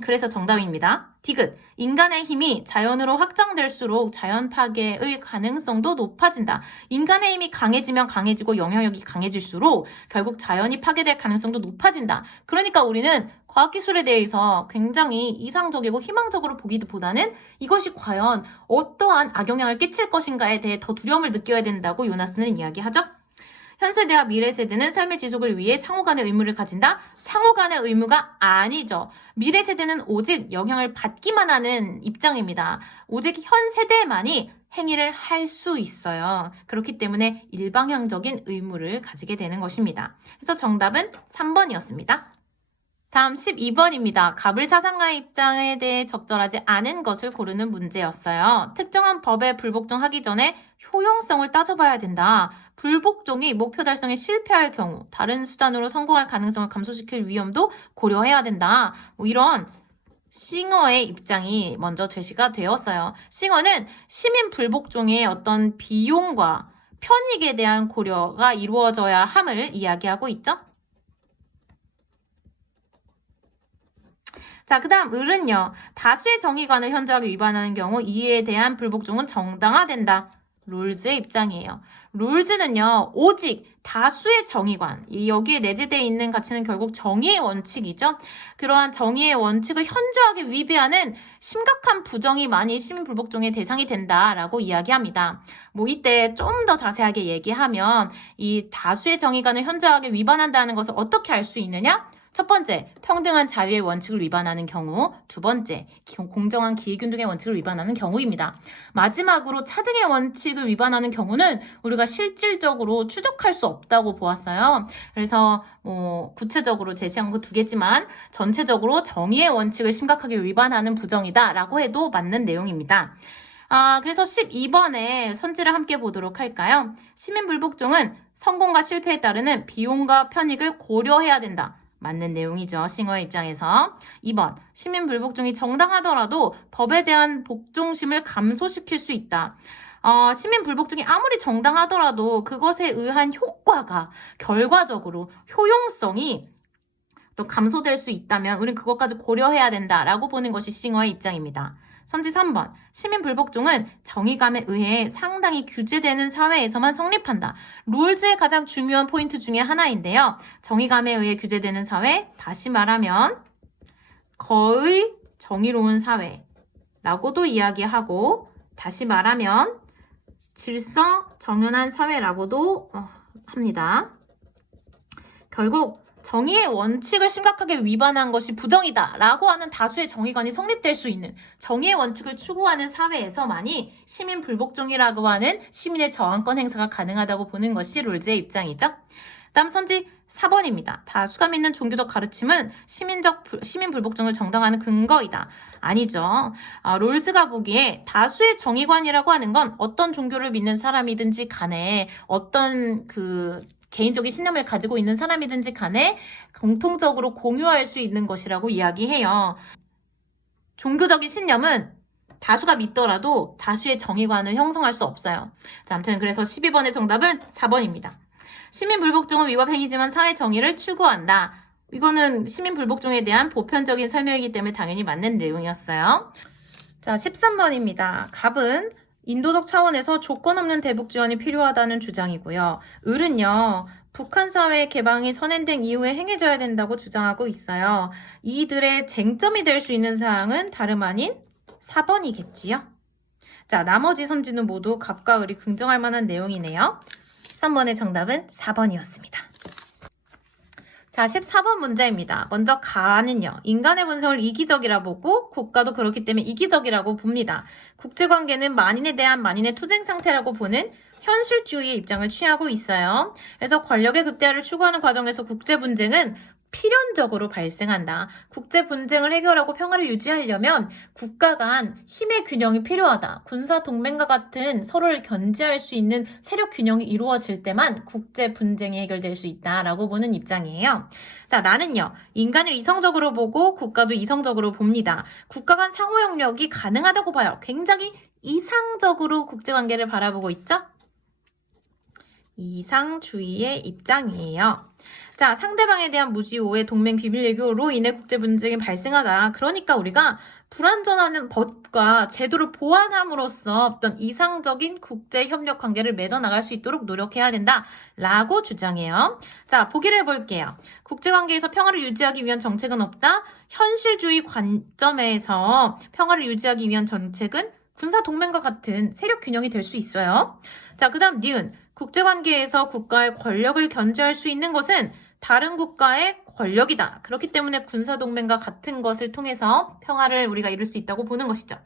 그래서 정답입니다. 디귿. 인간의 힘이 자연으로 확장될수록 자연 파괴의 가능성도 높아진다. 인간의 힘이 강해지면 강해지고 영향력이 강해질수록 결국 자연이 파괴될 가능성도 높아진다. 그러니까 우리는 과학기술에 대해서 굉장히 이상적이고 희망적으로 보기보다는 이것이 과연 어떠한 악영향을 끼칠 것인가에 대해 더 두려움을 느껴야 된다고 요나스는 이야기하죠. 현 세대와 미래 세대는 삶의 지속을 위해 상호 간의 의무를 가진다? 상호 간의 의무가 아니죠. 미래 세대는 오직 영향을 받기만 하는 입장입니다. 오직 현 세대만이 행위를 할 수 있어요. 그렇기 때문에 일방향적인 의무를 가지게 되는 것입니다. 그래서 정답은 3번이었습니다. 다음 12번입니다. 가불사상가의 입장에 대해 적절하지 않은 것을 고르는 문제였어요. 특정한 법에 불복종하기 전에 효용성을 따져봐야 된다. 불복종이 목표 달성에 실패할 경우 다른 수단으로 성공할 가능성을 감소시킬 위험도 고려해야 된다. 이런 싱어의 입장이 먼저 제시가 되었어요. 싱어는 시민 불복종의 어떤 비용과 편익에 대한 고려가 이루어져야 함을 이야기하고 있죠. 자, 그 다음 을은요. 다수의 정의관을 현저하게 위반하는 경우 이에 대한 불복종은 정당화된다. 롤즈의 입장이에요. 롤즈는요. 오직 다수의 정의관, 여기에 내재되어 있는 가치는 결국 정의의 원칙이죠. 그러한 정의의 원칙을 현저하게 위배하는 심각한 부정이 많이 시민불복종의 대상이 된다라고 이야기합니다. 이때 좀 더 자세하게 얘기하면 이 다수의 정의관을 현저하게 위반한다는 것을 어떻게 알 수 있느냐? 첫 번째, 평등한 자유의 원칙을 위반하는 경우. 두 번째, 공정한 기회균등의 원칙을 위반하는 경우입니다. 마지막으로 차등의 원칙을 위반하는 경우는 우리가 실질적으로 추적할 수 없다고 보았어요. 그래서 구체적으로 제시한 거 두 개지만 전체적으로 정의의 원칙을 심각하게 위반하는 부정이다라고 해도 맞는 내용입니다. 그래서 12번에 선지를 함께 보도록 할까요? 시민불복종은 성공과 실패에 따르는 비용과 편익을 고려해야 된다. 맞는 내용이죠. 싱어의 입장에서. 2번, 시민불복종이 정당하더라도 법에 대한 복종심을 감소시킬 수 있다. 시민불복종이 아무리 정당하더라도 그것에 의한 효과가 결과적으로 효용성이 또 감소될 수 있다면 우리는 그것까지 고려해야 된다라고 보는 것이 싱어의 입장입니다. 선지 3번, 시민불복종은 정의감에 의해 상당히 규제되는 사회에서만 성립한다. 롤즈의 가장 중요한 포인트 중에 하나인데요. 정의감에 의해 규제되는 사회, 다시 말하면 거의 정의로운 사회라고도 이야기하고, 다시 말하면 질서 정연한 사회라고도 합니다. 결국 정의의 원칙을 심각하게 위반한 것이 부정이다 라고 하는 다수의 정의관이 성립될 수 있는 정의의 원칙을 추구하는 사회에서만이 시민불복종이라고 하는 시민의 저항권 행사가 가능하다고 보는 것이 롤즈의 입장이죠. 다음 선지 4번입니다. 다수가 믿는 종교적 가르침은 시민불복종을 정당화하는 근거이다. 아니죠. 롤즈가 보기에 다수의 정의관이라고 하는 건 어떤 종교를 믿는 사람이든지 간에 어떤 개인적인 신념을 가지고 있는 사람이든지 간에 공통적으로 공유할 수 있는 것이라고 이야기해요. 종교적인 신념은 다수가 믿더라도 다수의 정의관을 형성할 수 없어요. 자, 아무튼 그래서 12번의 정답은 4번입니다. 시민불복종은 위법 행위지만 사회 정의를 추구한다. 이거는 시민불복종에 대한 보편적인 설명이기 때문에 당연히 맞는 내용이었어요. 자, 13번입니다. 갑은 인도적 차원에서 조건 없는 대북 지원이 필요하다는 주장이고요. 을은요. 북한 사회 개방이 선행된 이후에 행해져야 된다고 주장하고 있어요. 이들의 쟁점이 될 수 있는 사항은 다름 아닌 4번이겠지요. 자, 나머지 선지는 모두 갑과 을이 긍정할 만한 내용이네요. 13번의 정답은 4번이었습니다. 자, 14번 문제입니다. 먼저 가는요. 인간의 본성을 이기적이라 보고 국가도 그렇기 때문에 이기적이라고 봅니다. 국제관계는 만인에 대한 만인의 투쟁 상태라고 보는 현실주의의 입장을 취하고 있어요. 그래서 권력의 극대화를 추구하는 과정에서 국제분쟁은 필연적으로 발생한다. 국제분쟁을 해결하고 평화를 유지하려면 국가 간 힘의 균형이 필요하다. 군사동맹과 같은 서로를 견제할 수 있는 세력 균형이 이루어질 때만 국제분쟁이 해결될 수 있다라고 보는 입장이에요. 자, 나는요. 인간을 이성적으로 보고 국가도 이성적으로 봅니다. 국가 간 상호 협력이 가능하다고 봐요. 굉장히 이상적으로 국제관계를 바라보고 있죠? 이상주의의 입장이에요. 자, 상대방에 대한 무지, 오해, 동맹, 비밀 외교로 인해 국제 분쟁이 발생하다. 그러니까 우리가 불완전한 법과 제도를 보완함으로써 어떤 이상적인 국제 협력 관계를 맺어나갈 수 있도록 노력해야 된다. 라고 주장해요. 자, 보기를 볼게요. 국제관계에서 평화를 유지하기 위한 정책은 없다. 현실주의 관점에서 평화를 유지하기 위한 정책은 군사동맹과 같은 세력 균형이 될 수 있어요. 자, 그 다음 니은. 국제관계에서 국가의 권력을 견제할 수 있는 것은 다른 국가의 권력이다. 그렇기 때문에 군사동맹과 같은 것을 통해서 평화를 우리가 이룰 수 있다고 보는 것이죠.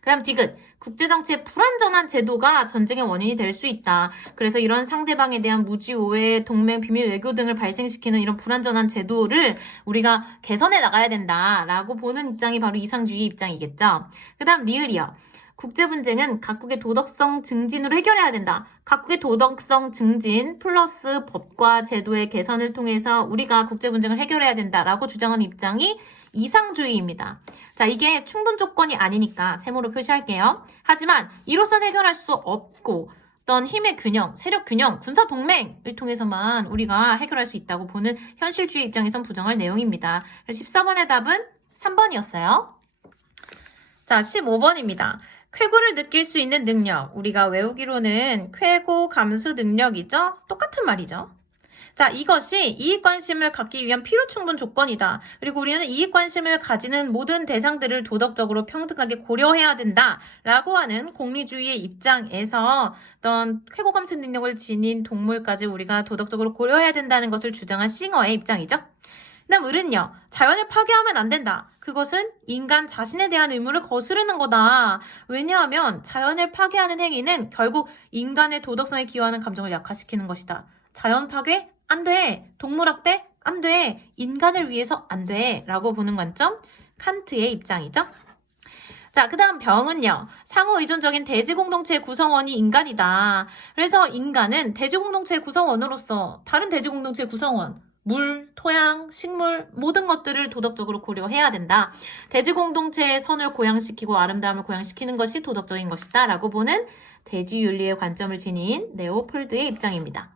그 다음 디귿. 국제정치의 불완전한 제도가 전쟁의 원인이 될 수 있다. 그래서 이런 상대방에 대한 무지, 오해, 동맹, 비밀 외교 등을 발생시키는 이런 불완전한 제도를 우리가 개선해 나가야 된다라고 보는 입장이 바로 이상주의 입장이겠죠. 그 다음 리을이요. 국제분쟁은 각국의 도덕성 증진으로 해결해야 된다. 각국의 도덕성 증진 플러스 법과 제도의 개선을 통해서 우리가 국제분쟁을 해결해야 된다라고 주장하는 입장이 이상주의입니다. 자, 이게 충분 조건이 아니니까 세모로 표시할게요. 하지만 이로선 해결할 수 없고 어떤 힘의 균형, 세력 균형, 군사 동맹을 통해서만 우리가 해결할 수 있다고 보는 현실주의 입장에선 부정할 내용입니다. 14번의 답은 3번이었어요. 자, 15번입니다. 쾌고를 느낄 수 있는 능력. 우리가 외우기로는 쾌고 감수 능력이죠? 똑같은 말이죠. 자, 이것이 이익관심을 갖기 위한 필요충분 조건이다. 그리고 우리는 이익관심을 가지는 모든 대상들을 도덕적으로 평등하게 고려해야 된다. 라고 하는 공리주의의 입장에서 어떤 쾌고감수 능력을 지닌 동물까지 우리가 도덕적으로 고려해야 된다는 것을 주장한 싱어의 입장이죠. 그다음 을은요. 자연을 파괴하면 안 된다. 그것은 인간 자신에 대한 의무를 거스르는 거다. 왜냐하면 자연을 파괴하는 행위는 결국 인간의 도덕성에 기여하는 감정을 약화시키는 것이다. 자연 파괴? 안 돼. 동물학대? 안 돼. 인간을 위해서 안 돼. 라고 보는 관점, 칸트의 입장이죠. 자, 그 다음 병은요. 상호의존적인 대지공동체의 구성원이 인간이다. 그래서 인간은 대지공동체의 구성원으로서 다른 대지공동체의 구성원, 물, 토양, 식물 모든 것들을 도덕적으로 고려해야 된다. 대지공동체의 선을 고양시키고 아름다움을 고양시키는 것이 도덕적인 것이다. 라고 보는 대지윤리의 관점을 지닌 레오폴드의 입장입니다.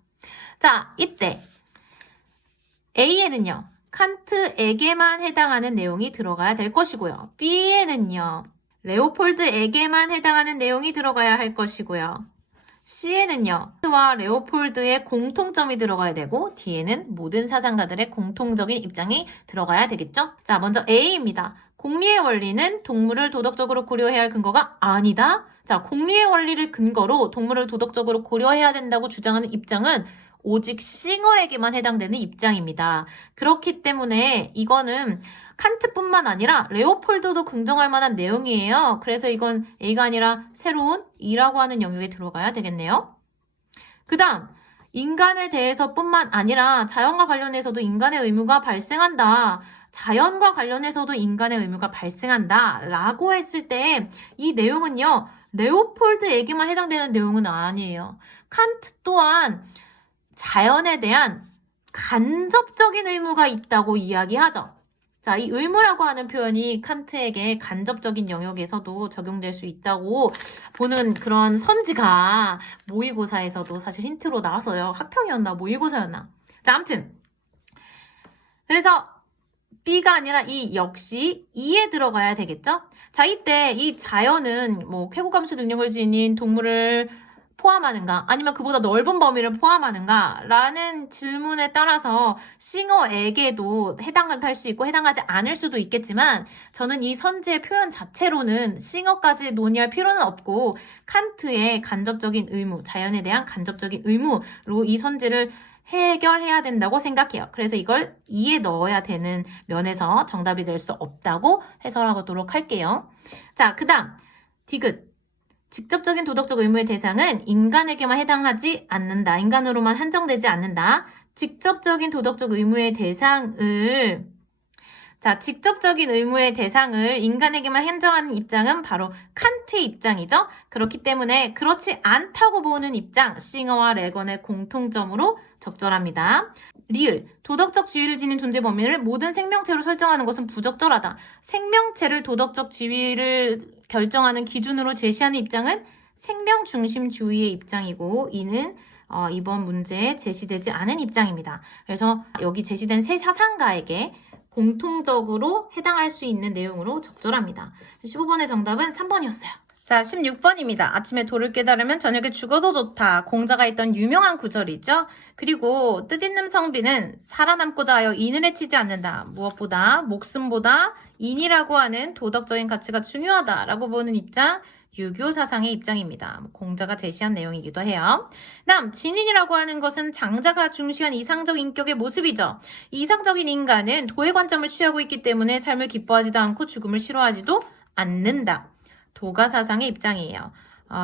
자, 이때 A에는요. 칸트에게만 해당하는 내용이 들어가야 될 것이고요. B에는요. 레오폴드에게만 해당하는 내용이 들어가야 할 것이고요. C에는요. 칸트와 레오폴드의 공통점이 들어가야 되고 D에는 모든 사상가들의 공통적인 입장이 들어가야 되겠죠? 자, 먼저 A입니다. 공리의 원리는 동물을 도덕적으로 고려해야 할 근거가 아니다. 자, 공리의 원리를 근거로 동물을 도덕적으로 고려해야 된다고 주장하는 입장은 오직 싱어에게만 해당되는 입장입니다. 그렇기 때문에 이거는 칸트뿐만 아니라 레오폴드도 긍정할 만한 내용이에요. 그래서 이건 A가 아니라 새로운 E라고 하는 영역에 들어가야 되겠네요. 그 다음 인간에 대해서뿐만 아니라 자연과 관련해서도 인간의 의무가 발생한다. 자연과 관련해서도 인간의 의무가 발생한다. 라고 했을 때 이 내용은요. 레오폴드에게만 해당되는 내용은 아니에요. 칸트 또한 자연에 대한 간접적인 의무가 있다고 이야기하죠. 자, 이 의무라고 하는 표현이 칸트에게 간접적인 영역에서도 적용될 수 있다고 보는 그런 선지가 모의고사에서도 사실 힌트로 나왔어요. 학평이었나 모의고사였나. 자, 아무튼 그래서 B가 아니라 이 역시 E에 들어가야 되겠죠? 자, 이때 이 자연은 뭐 쾌고감수 능력을 지닌 동물을 포함하는가 아니면 그보다 넓은 범위를 포함하는가 라는 질문에 따라서 싱어에게도 해당할 수 있고 해당하지 않을 수도 있겠지만 저는 이 선지의 표현 자체로는 싱어까지 논의할 필요는 없고 칸트의 간접적인 의무, 자연에 대한 간접적인 의무로 이 선지를 해결해야 된다고 생각해요. 그래서 이걸 E에 넣어야 되는 면에서 정답이 될 수 없다고 해설하도록 할게요. 자, 그 다음 디귿. 직접적인 도덕적 의무의 대상은 인간에게만 해당하지 않는다. 인간으로만 한정되지 않는다. 직접적인 도덕적 의무의 대상을 직접적인 의무의 대상을 인간에게만 한정하는 입장은 바로 칸트의 입장이죠. 그렇기 때문에 그렇지 않다고 보는 입장, 싱어와 레건의 공통점으로 적절합니다. 리을, 도덕적 지위를 지닌 존재 범위를 모든 생명체로 설정하는 것은 부적절하다. 생명체를 도덕적 지위를 결정하는 기준으로 제시하는 입장은 생명중심주의의 입장이고 이는 이번 문제에 제시되지 않은 입장입니다. 그래서 여기 제시된 세 사상가에게 공통적으로 해당할 수 있는 내용으로 적절합니다. 15번의 정답은 3번이었어요. 자, 16번입니다. 아침에 도를 깨달으면 저녁에 죽어도 좋다. 공자가 했던 유명한 구절이죠. 그리고 뜻있는 성비는 살아남고자 하여 인을 해치지 않는다. 무엇보다 목숨보다 인이라고 하는 도덕적인 가치가 중요하다라고 보는 입장, 유교 사상의 입장입니다. 공자가 제시한 내용이기도 해요. 다음, 진인이라고 하는 것은 장자가 중시한 이상적 인격의 모습이죠. 이상적인 인간은 도의 관점을 취하고 있기 때문에 삶을 기뻐하지도 않고 죽음을 싫어하지도 않는다. 도가 사상의 입장이에요.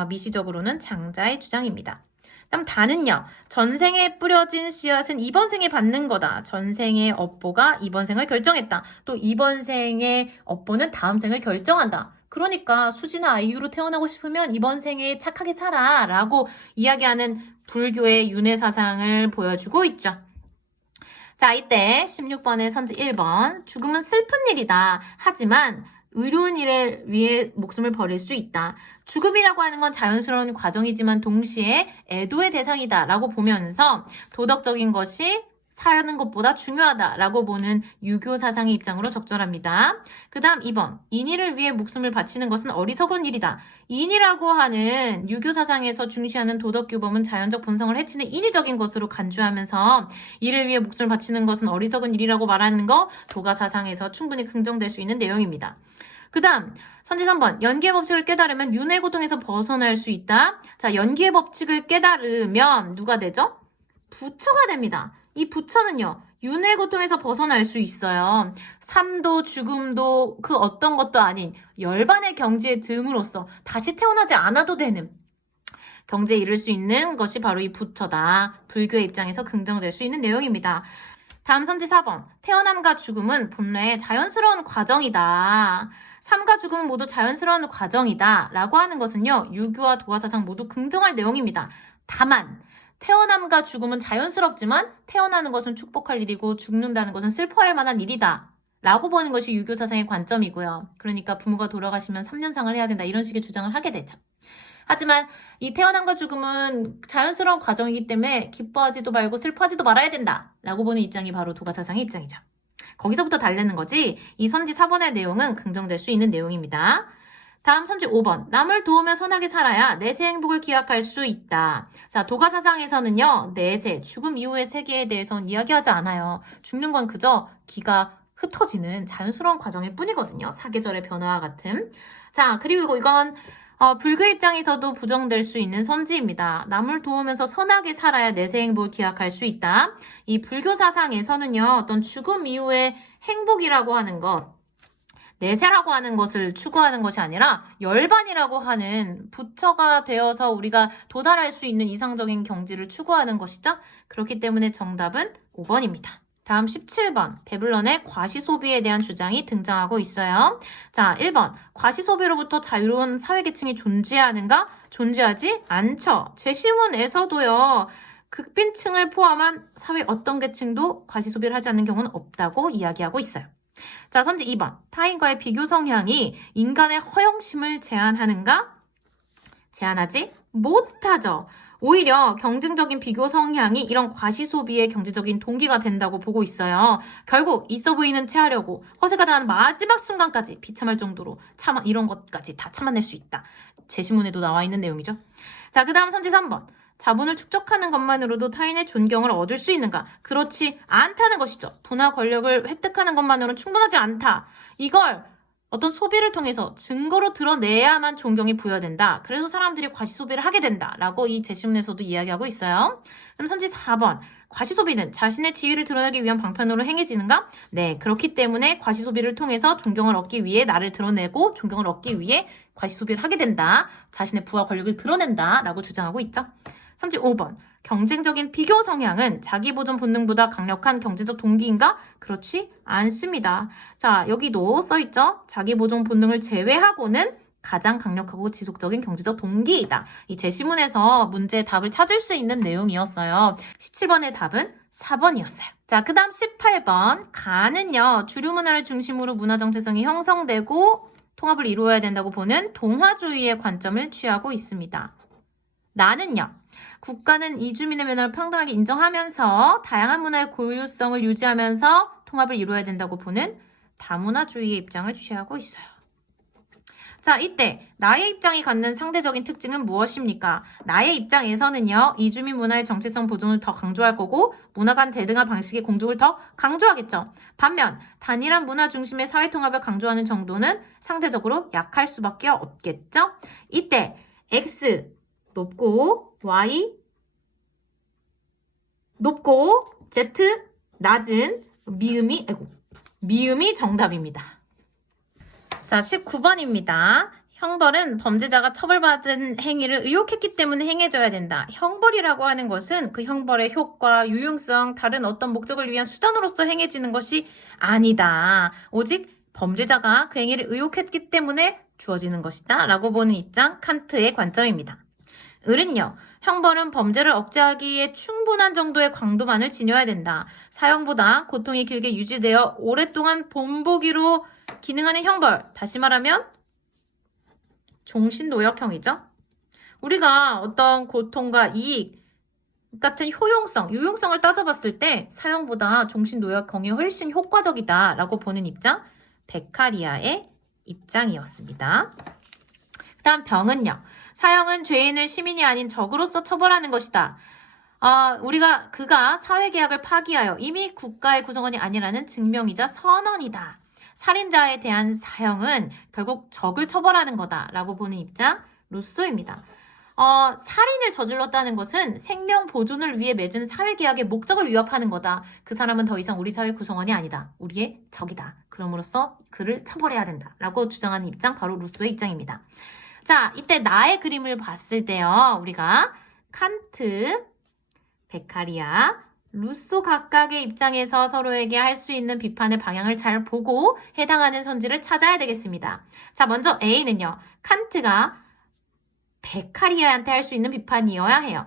미시적으로는 장자의 주장입니다. 다음 다는요. 전생에 뿌려진 씨앗은 이번 생에 받는 거다. 전생의 업보가 이번 생을 결정했다. 또 이번 생의 업보는 다음 생을 결정한다. 그러니까 수지나 아이유로 태어나고 싶으면 이번 생에 착하게 살아 라고 이야기하는 불교의 윤회 사상을 보여주고 있죠. 자, 이때 16번의 선지 1번. 죽음은 슬픈 일이다. 하지만 의로운 일에 위해 목숨을 버릴 수 있다. 죽음이라고 하는 건 자연스러운 과정이지만 동시에 애도의 대상이다 라고 보면서 도덕적인 것이 사는 것보다 중요하다라고 보는 유교 사상의 입장으로 적절합니다. 그 다음 2번. 인의를 위해 목숨을 바치는 것은 어리석은 일이다. 인이라고 하는 유교 사상에서 중시하는 도덕규범은 자연적 본성을 해치는 인위적인 것으로 간주하면서 이를 위해 목숨을 바치는 것은 어리석은 일이라고 말하는 거 도가 사상에서 충분히 긍정될 수 있는 내용입니다. 그 다음 선지 3번. 연기의 법칙을 깨달으면 윤회 고통에서 벗어날 수 있다. 자, 연기의 법칙을 깨달으면 누가 되죠? 부처가 됩니다. 이 부처는요, 윤회 고통에서 벗어날 수 있어요. 삶도 죽음도 그 어떤 것도 아닌 열반의 경지에 듦으로써 다시 태어나지 않아도 되는 경지에 이를 수 있는 것이 바로 이 부처다. 불교의 입장에서 긍정될 수 있는 내용입니다. 다음 선지 4번. 태어남과 죽음은 본래 자연스러운 과정이다. 삶과 죽음은 모두 자연스러운 과정이다. 라고 하는 것은요, 유교와 도가사상 모두 긍정할 내용입니다. 다만 태어남과 죽음은 자연스럽지만 태어나는 것은 축복할 일이고 죽는다는 것은 슬퍼할 만한 일이다. 라고 보는 것이 유교 사상의 관점이고요. 그러니까 부모가 돌아가시면 3년상을 해야 된다. 이런 식의 주장을 하게 되죠. 하지만 이 태어남과 죽음은 자연스러운 과정이기 때문에 기뻐하지도 말고 슬퍼하지도 말아야 된다. 라고 보는 입장이 바로 도가 사상의 입장이죠. 거기서부터 달래는 거지 이 선지 4번의 내용은 긍정될 수 있는 내용입니다. 다음 선지 5번. 남을 도우며 선하게 살아야 내세 행복을 기약할 수 있다. 자, 도가 사상에서는요. 내세, 죽음 이후의 세계에 대해서는 이야기하지 않아요. 죽는 건 그저 기가 흩어지는 자연스러운 과정일 뿐이거든요. 사계절의 변화와 같은. 자, 그리고 이건 불교 입장에서도 부정될 수 있는 선지입니다. 남을 도우면서 선하게 살아야 내세 행복을 기약할 수 있다. 이 불교 사상에서는요. 어떤 죽음 이후의 행복이라고 하는 것, 내세라고 하는 것을 추구하는 것이 아니라 열반이라고 하는 부처가 되어서 우리가 도달할 수 있는 이상적인 경지를 추구하는 것이죠. 그렇기 때문에 정답은 5번입니다. 다음 17번. 배블런의 과시소비에 대한 주장이 등장하고 있어요. 자, 1번. 과시소비로부터 자유로운 사회계층이 존재하는가? 존재하지 않죠. 제시문에서도요. 극빈층을 포함한 사회 어떤 계층도 과시소비를 하지 않는 경우는 없다고 이야기하고 있어요. 자, 선지 2번. 타인과의 비교 성향이 인간의 허영심을 제한하는가? 제한하지 못하죠. 오히려 경쟁적인 비교 성향이 이런 과시소비의 경제적인 동기가 된다고 보고 있어요. 결국 있어 보이는 채 하려고 허세가 당한 마지막 순간까지 비참할 정도로 이런 것까지 다 참아낼 수 있다. 제시문에도 나와 있는 내용이죠. 자, 그 다음 선지 3번. 자본을 축적하는 것만으로도 타인의 존경을 얻을 수 있는가? 그렇지 않다는 것이죠. 부나 권력을 획득하는 것만으로는 충분하지 않다. 이걸 어떤 소비를 통해서 증거로 드러내야만 존경이 부여된다. 그래서 사람들이 과시소비를 하게 된다. 라고 이 제시문에서도 이야기하고 있어요. 그럼 선지 4번. 과시소비는 자신의 지위를 드러내기 위한 방편으로 행해지는가? 네, 그렇기 때문에 과시소비를 통해서 존경을 얻기 위해 나를 드러내고 존경을 얻기 위해 과시소비를 하게 된다. 자신의 부와 권력을 드러낸다. 라고 주장하고 있죠. 선지 5번. 경쟁적인 비교 성향은 자기 보존 본능보다 강력한 경제적 동기인가? 그렇지 않습니다. 자, 여기도 써있죠? 자기 보존 본능을 제외하고는 가장 강력하고 지속적인 경제적 동기이다. 이 제시문에서 문제의 답을 찾을 수 있는 내용이었어요. 17번의 답은 4번이었어요. 자, 그 다음 18번. 가는요, 주류 문화를 중심으로 문화 정체성이 형성되고 통합을 이루어야 된다고 보는 동화주의의 관점을 취하고 있습니다. 나는요, 국가는 이주민의 면허를 평등하게 인정하면서 다양한 문화의 고유성을 유지하면서 통합을 이루어야 된다고 보는 다문화주의의 입장을 취하고 있어요. 자, 이때 나의 입장이 갖는 상대적인 특징은 무엇입니까? 나의 입장에서는요, 이주민 문화의 정체성 보존을 더 강조할 거고 문화 간 대등한 방식의 공존을 더 강조하겠죠. 반면 단일한 문화 중심의 사회 통합을 강조하는 정도는 상대적으로 약할 수밖에 없겠죠. 이때 X 높고 Y 높고 Z 낮은 미음이 정답입니다. 자, 19번입니다. 형벌은 범죄자가 처벌받은 행위를 의혹했기 때문에 행해져야 된다. 형벌이라고 하는 것은 그 형벌의 효과, 유용성, 다른 어떤 목적을 위한 수단으로서 행해지는 것이 아니다. 오직 범죄자가 그 행위를 의혹했기 때문에 주어지는 것이다. 라고 보는 입장, 칸트의 관점입니다. 을은요, 형벌은 범죄를 억제하기에 충분한 정도의 강도만을 지녀야 된다. 사형보다 고통이 길게 유지되어 오랫동안 본보기로 기능하는 형벌, 다시 말하면 종신노역형이죠. 우리가 어떤 고통과 이익 같은 유용성을 따져봤을 때 사형보다 종신노역형이 훨씬 효과적이다라고 보는 입장, 베카리아의 입장이었습니다. 그 다음 병은요. 사형은 죄인을 시민이 아닌 적으로서 처벌하는 것이다. 그가 사회계약을 파기하여 이미 국가의 구성원이 아니라는 증명이자 선언이다. 살인자에 대한 사형은 결국 적을 처벌하는 거다라고 보는 입장, 루소입니다. 살인을 저질렀다는 것은 생명 보존을 위해 맺은 사회계약의 목적을 위협하는 거다. 그 사람은 더 이상 우리 사회 구성원이 아니다. 우리의 적이다. 그럼으로써 그를 처벌해야 된다라고 주장하는 입장, 바로 루소의 입장입니다. 자, 이때 나의 그림을 봤을 때요. 우리가 칸트, 베카리아, 루소 각각의 입장에서 서로에게 할 수 있는 비판의 방향을 잘 보고 해당하는 선지를 찾아야 되겠습니다. 자, 먼저 A는요. 칸트가 베카리아한테 할 수 있는 비판이어야 해요.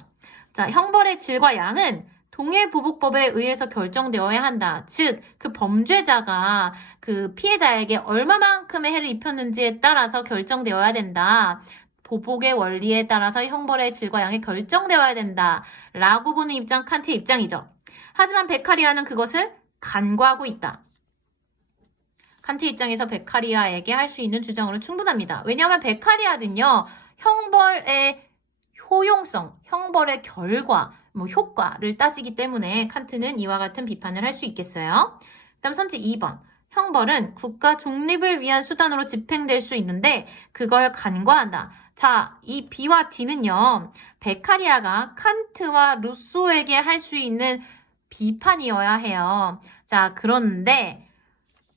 자, 형벌의 질과 양은 동일보복법에 의해서 결정되어야 한다. 즉, 그 범죄자가 그 피해자에게 얼마만큼의 해를 입혔는지에 따라서 결정되어야 된다. 보복의 원리에 따라서 형벌의 질과 양이 결정되어야 된다. 라고 보는 입장, 칸트의 입장이죠. 하지만 베카리아는 그것을 간과하고 있다. 칸트 입장에서 베카리아에게 할 수 있는 주장으로 충분합니다. 왜냐하면 베카리아는요. 형벌의 효용성, 형벌의 결과, 효과를 따지기 때문에 칸트는 이와 같은 비판을 할 수 있겠어요. 다음 선지 2번. 형벌은 국가 독립을 위한 수단으로 집행될 수 있는데 그걸 간과한다. 자, 이 B와 D는요. 베카리아가 칸트와 루소에게 할 수 있는 비판이어야 해요. 자, 그런데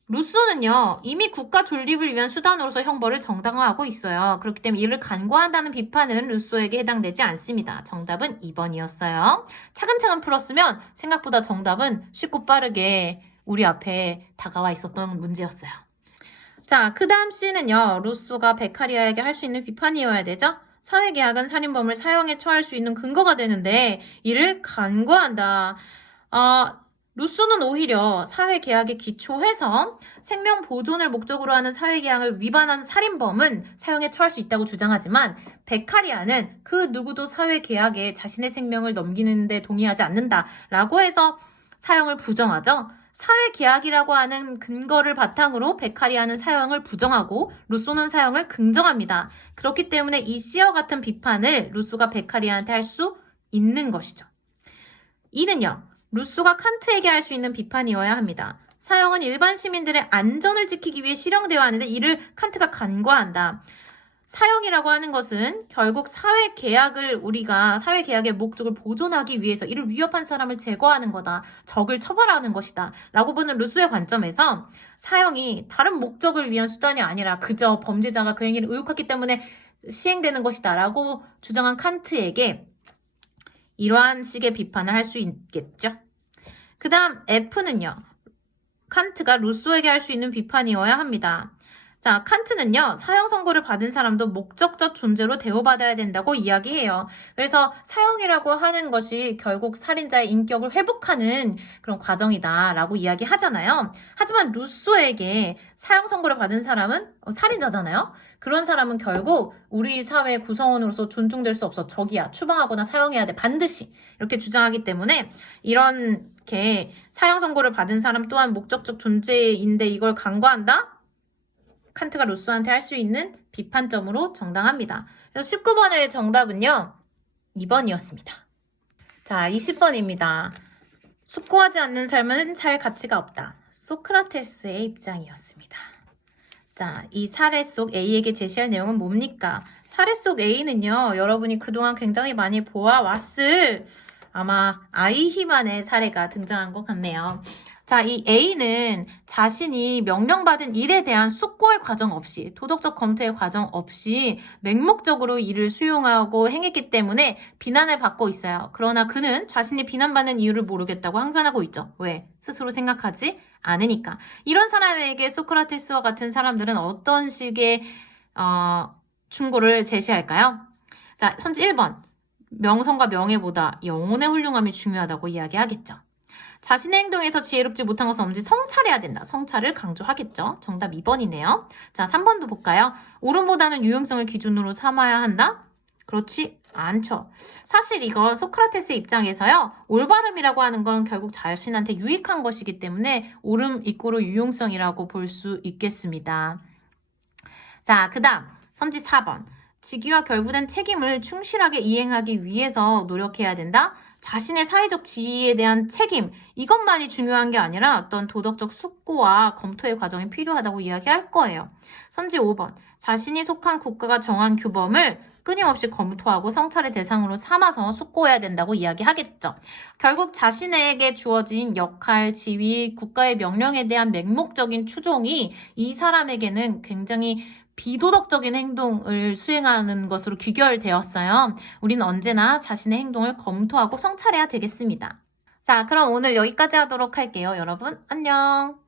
루소는요. 이미 국가 존립을 위한 수단으로서 형벌을 정당화하고 있어요. 그렇기 때문에 이를 간과한다는 비판은 루소에게 해당되지 않습니다. 정답은 2번이었어요. 차근차근 풀었으면 생각보다 정답은 쉽고 빠르게 우리 앞에 다가와 있었던 문제였어요. 자, 그 다음 C는요. 루소가 베카리아에게 할 수 있는 비판이어야 되죠. 사회계약은 살인범을 사형에 처할 수 있는 근거가 되는데 이를 간과한다. 루소는 오히려 사회계약에 기초해서 생명 보존을 목적으로 하는 사회계약을 위반한 살인범은 사형에 처할 수 있다고 주장하지만 베카리아는 그 누구도 사회계약에 자신의 생명을 넘기는 데 동의하지 않는다라고 해서 사형을 부정하죠. 사회계약이라고 하는 근거를 바탕으로 베카리아는 사형을 부정하고 루소는 사형을 긍정합니다. 그렇기 때문에 이 C와 같은 비판을 루소가 베카리아한테 할 수 있는 것이죠. 이는요. 루소가 칸트에게 할 수 있는 비판이어야 합니다. 사형은 일반 시민들의 안전을 지키기 위해 실행되어야 하는데 이를 칸트가 간과한다. 사형이라고 하는 것은 결국 우리가 사회계약의 목적을 보존하기 위해서 이를 위협한 사람을 제거하는 거다. 적을 처벌하는 것이다. 라고 보는 루소의 관점에서 사형이 다른 목적을 위한 수단이 아니라 그저 범죄자가 그 행위를 의혹했기 때문에 시행되는 것이다. 라고 주장한 칸트에게 이러한 식의 비판을 할 수 있겠죠. 그 다음 F는요. 칸트가 루소에게 할 수 있는 비판이어야 합니다. 자, 칸트는요, 사형 선고를 받은 사람도 목적적 존재로 대우받아야 된다고 이야기해요. 그래서 사형이라고 하는 것이 결국 살인자의 인격을 회복하는 그런 과정이다라고 이야기하잖아요. 하지만 루소에게 사형 선고를 받은 사람은 살인자잖아요. 그런 사람은 결국 우리 사회 구성원으로서 존중될 수 없어. 적이야. 추방하거나 사형해야 돼. 반드시. 이렇게 주장하기 때문에 이렇게 사형 선고를 받은 사람 또한 목적적 존재인데 이걸 간과한다? 칸트가 루소한테 할 수 있는 비판점으로 정당합니다. 그래서 19번의 정답은요. 2번이었습니다. 자, 20번입니다. 숙고하지 않는 삶은 살 가치가 없다. 소크라테스의 입장이었습니다. 자, 이 사례 속 A에게 제시할 내용은 뭡니까? 사례 속 A는요. 여러분이 그동안 굉장히 많이 보아왔을 아마 아이히만의 사례가 등장한 것 같네요. 자, 이 A는 자신이 명령받은 일에 대한 숙고의 과정 없이, 도덕적 검토의 과정 없이 맹목적으로 일을 수용하고 행했기 때문에 비난을 받고 있어요. 그러나 그는 자신이 비난받는 이유를 모르겠다고 항변하고 있죠. 왜? 스스로 생각하지 않으니까. 이런 사람에게 소크라테스와 같은 사람들은 어떤 식의 충고를 제시할까요? 자, 선지 1번. 명성과 명예보다 영혼의 훌륭함이 중요하다고 이야기하겠죠. 자신의 행동에서 지혜롭지 못한 것은 없는지 성찰해야 된다. 성찰을 강조하겠죠. 정답 2번이네요. 자, 3번도 볼까요? 옳음보다는 유용성을 기준으로 삼아야 한다? 그렇지 않죠. 사실 이거 소크라테스의 입장에서요. 올바름이라고 하는 건 결국 자신한테 유익한 것이기 때문에 옳음 이꼬르 유용성이라고 볼 수 있겠습니다. 자, 그 다음 선지 4번. 직위와 결부된 책임을 충실하게 이행하기 위해서 노력해야 된다. 자신의 사회적 지위에 대한 책임, 이것만이 중요한 게 아니라 어떤 도덕적 숙고와 검토의 과정이 필요하다고 이야기할 거예요. 선지 5번. 자신이 속한 국가가 정한 규범을 끊임없이 검토하고 성찰의 대상으로 삼아서 숙고해야 된다고 이야기하겠죠. 결국 자신에게 주어진 역할, 지위, 국가의 명령에 대한 맹목적인 추종이 이 사람에게는 굉장히 비도덕적인 행동을 수행하는 것으로 귀결되었어요. 우리는 언제나 자신의 행동을 검토하고 성찰해야 되겠습니다. 자, 그럼 오늘 여기까지 하도록 할게요. 여러분, 안녕!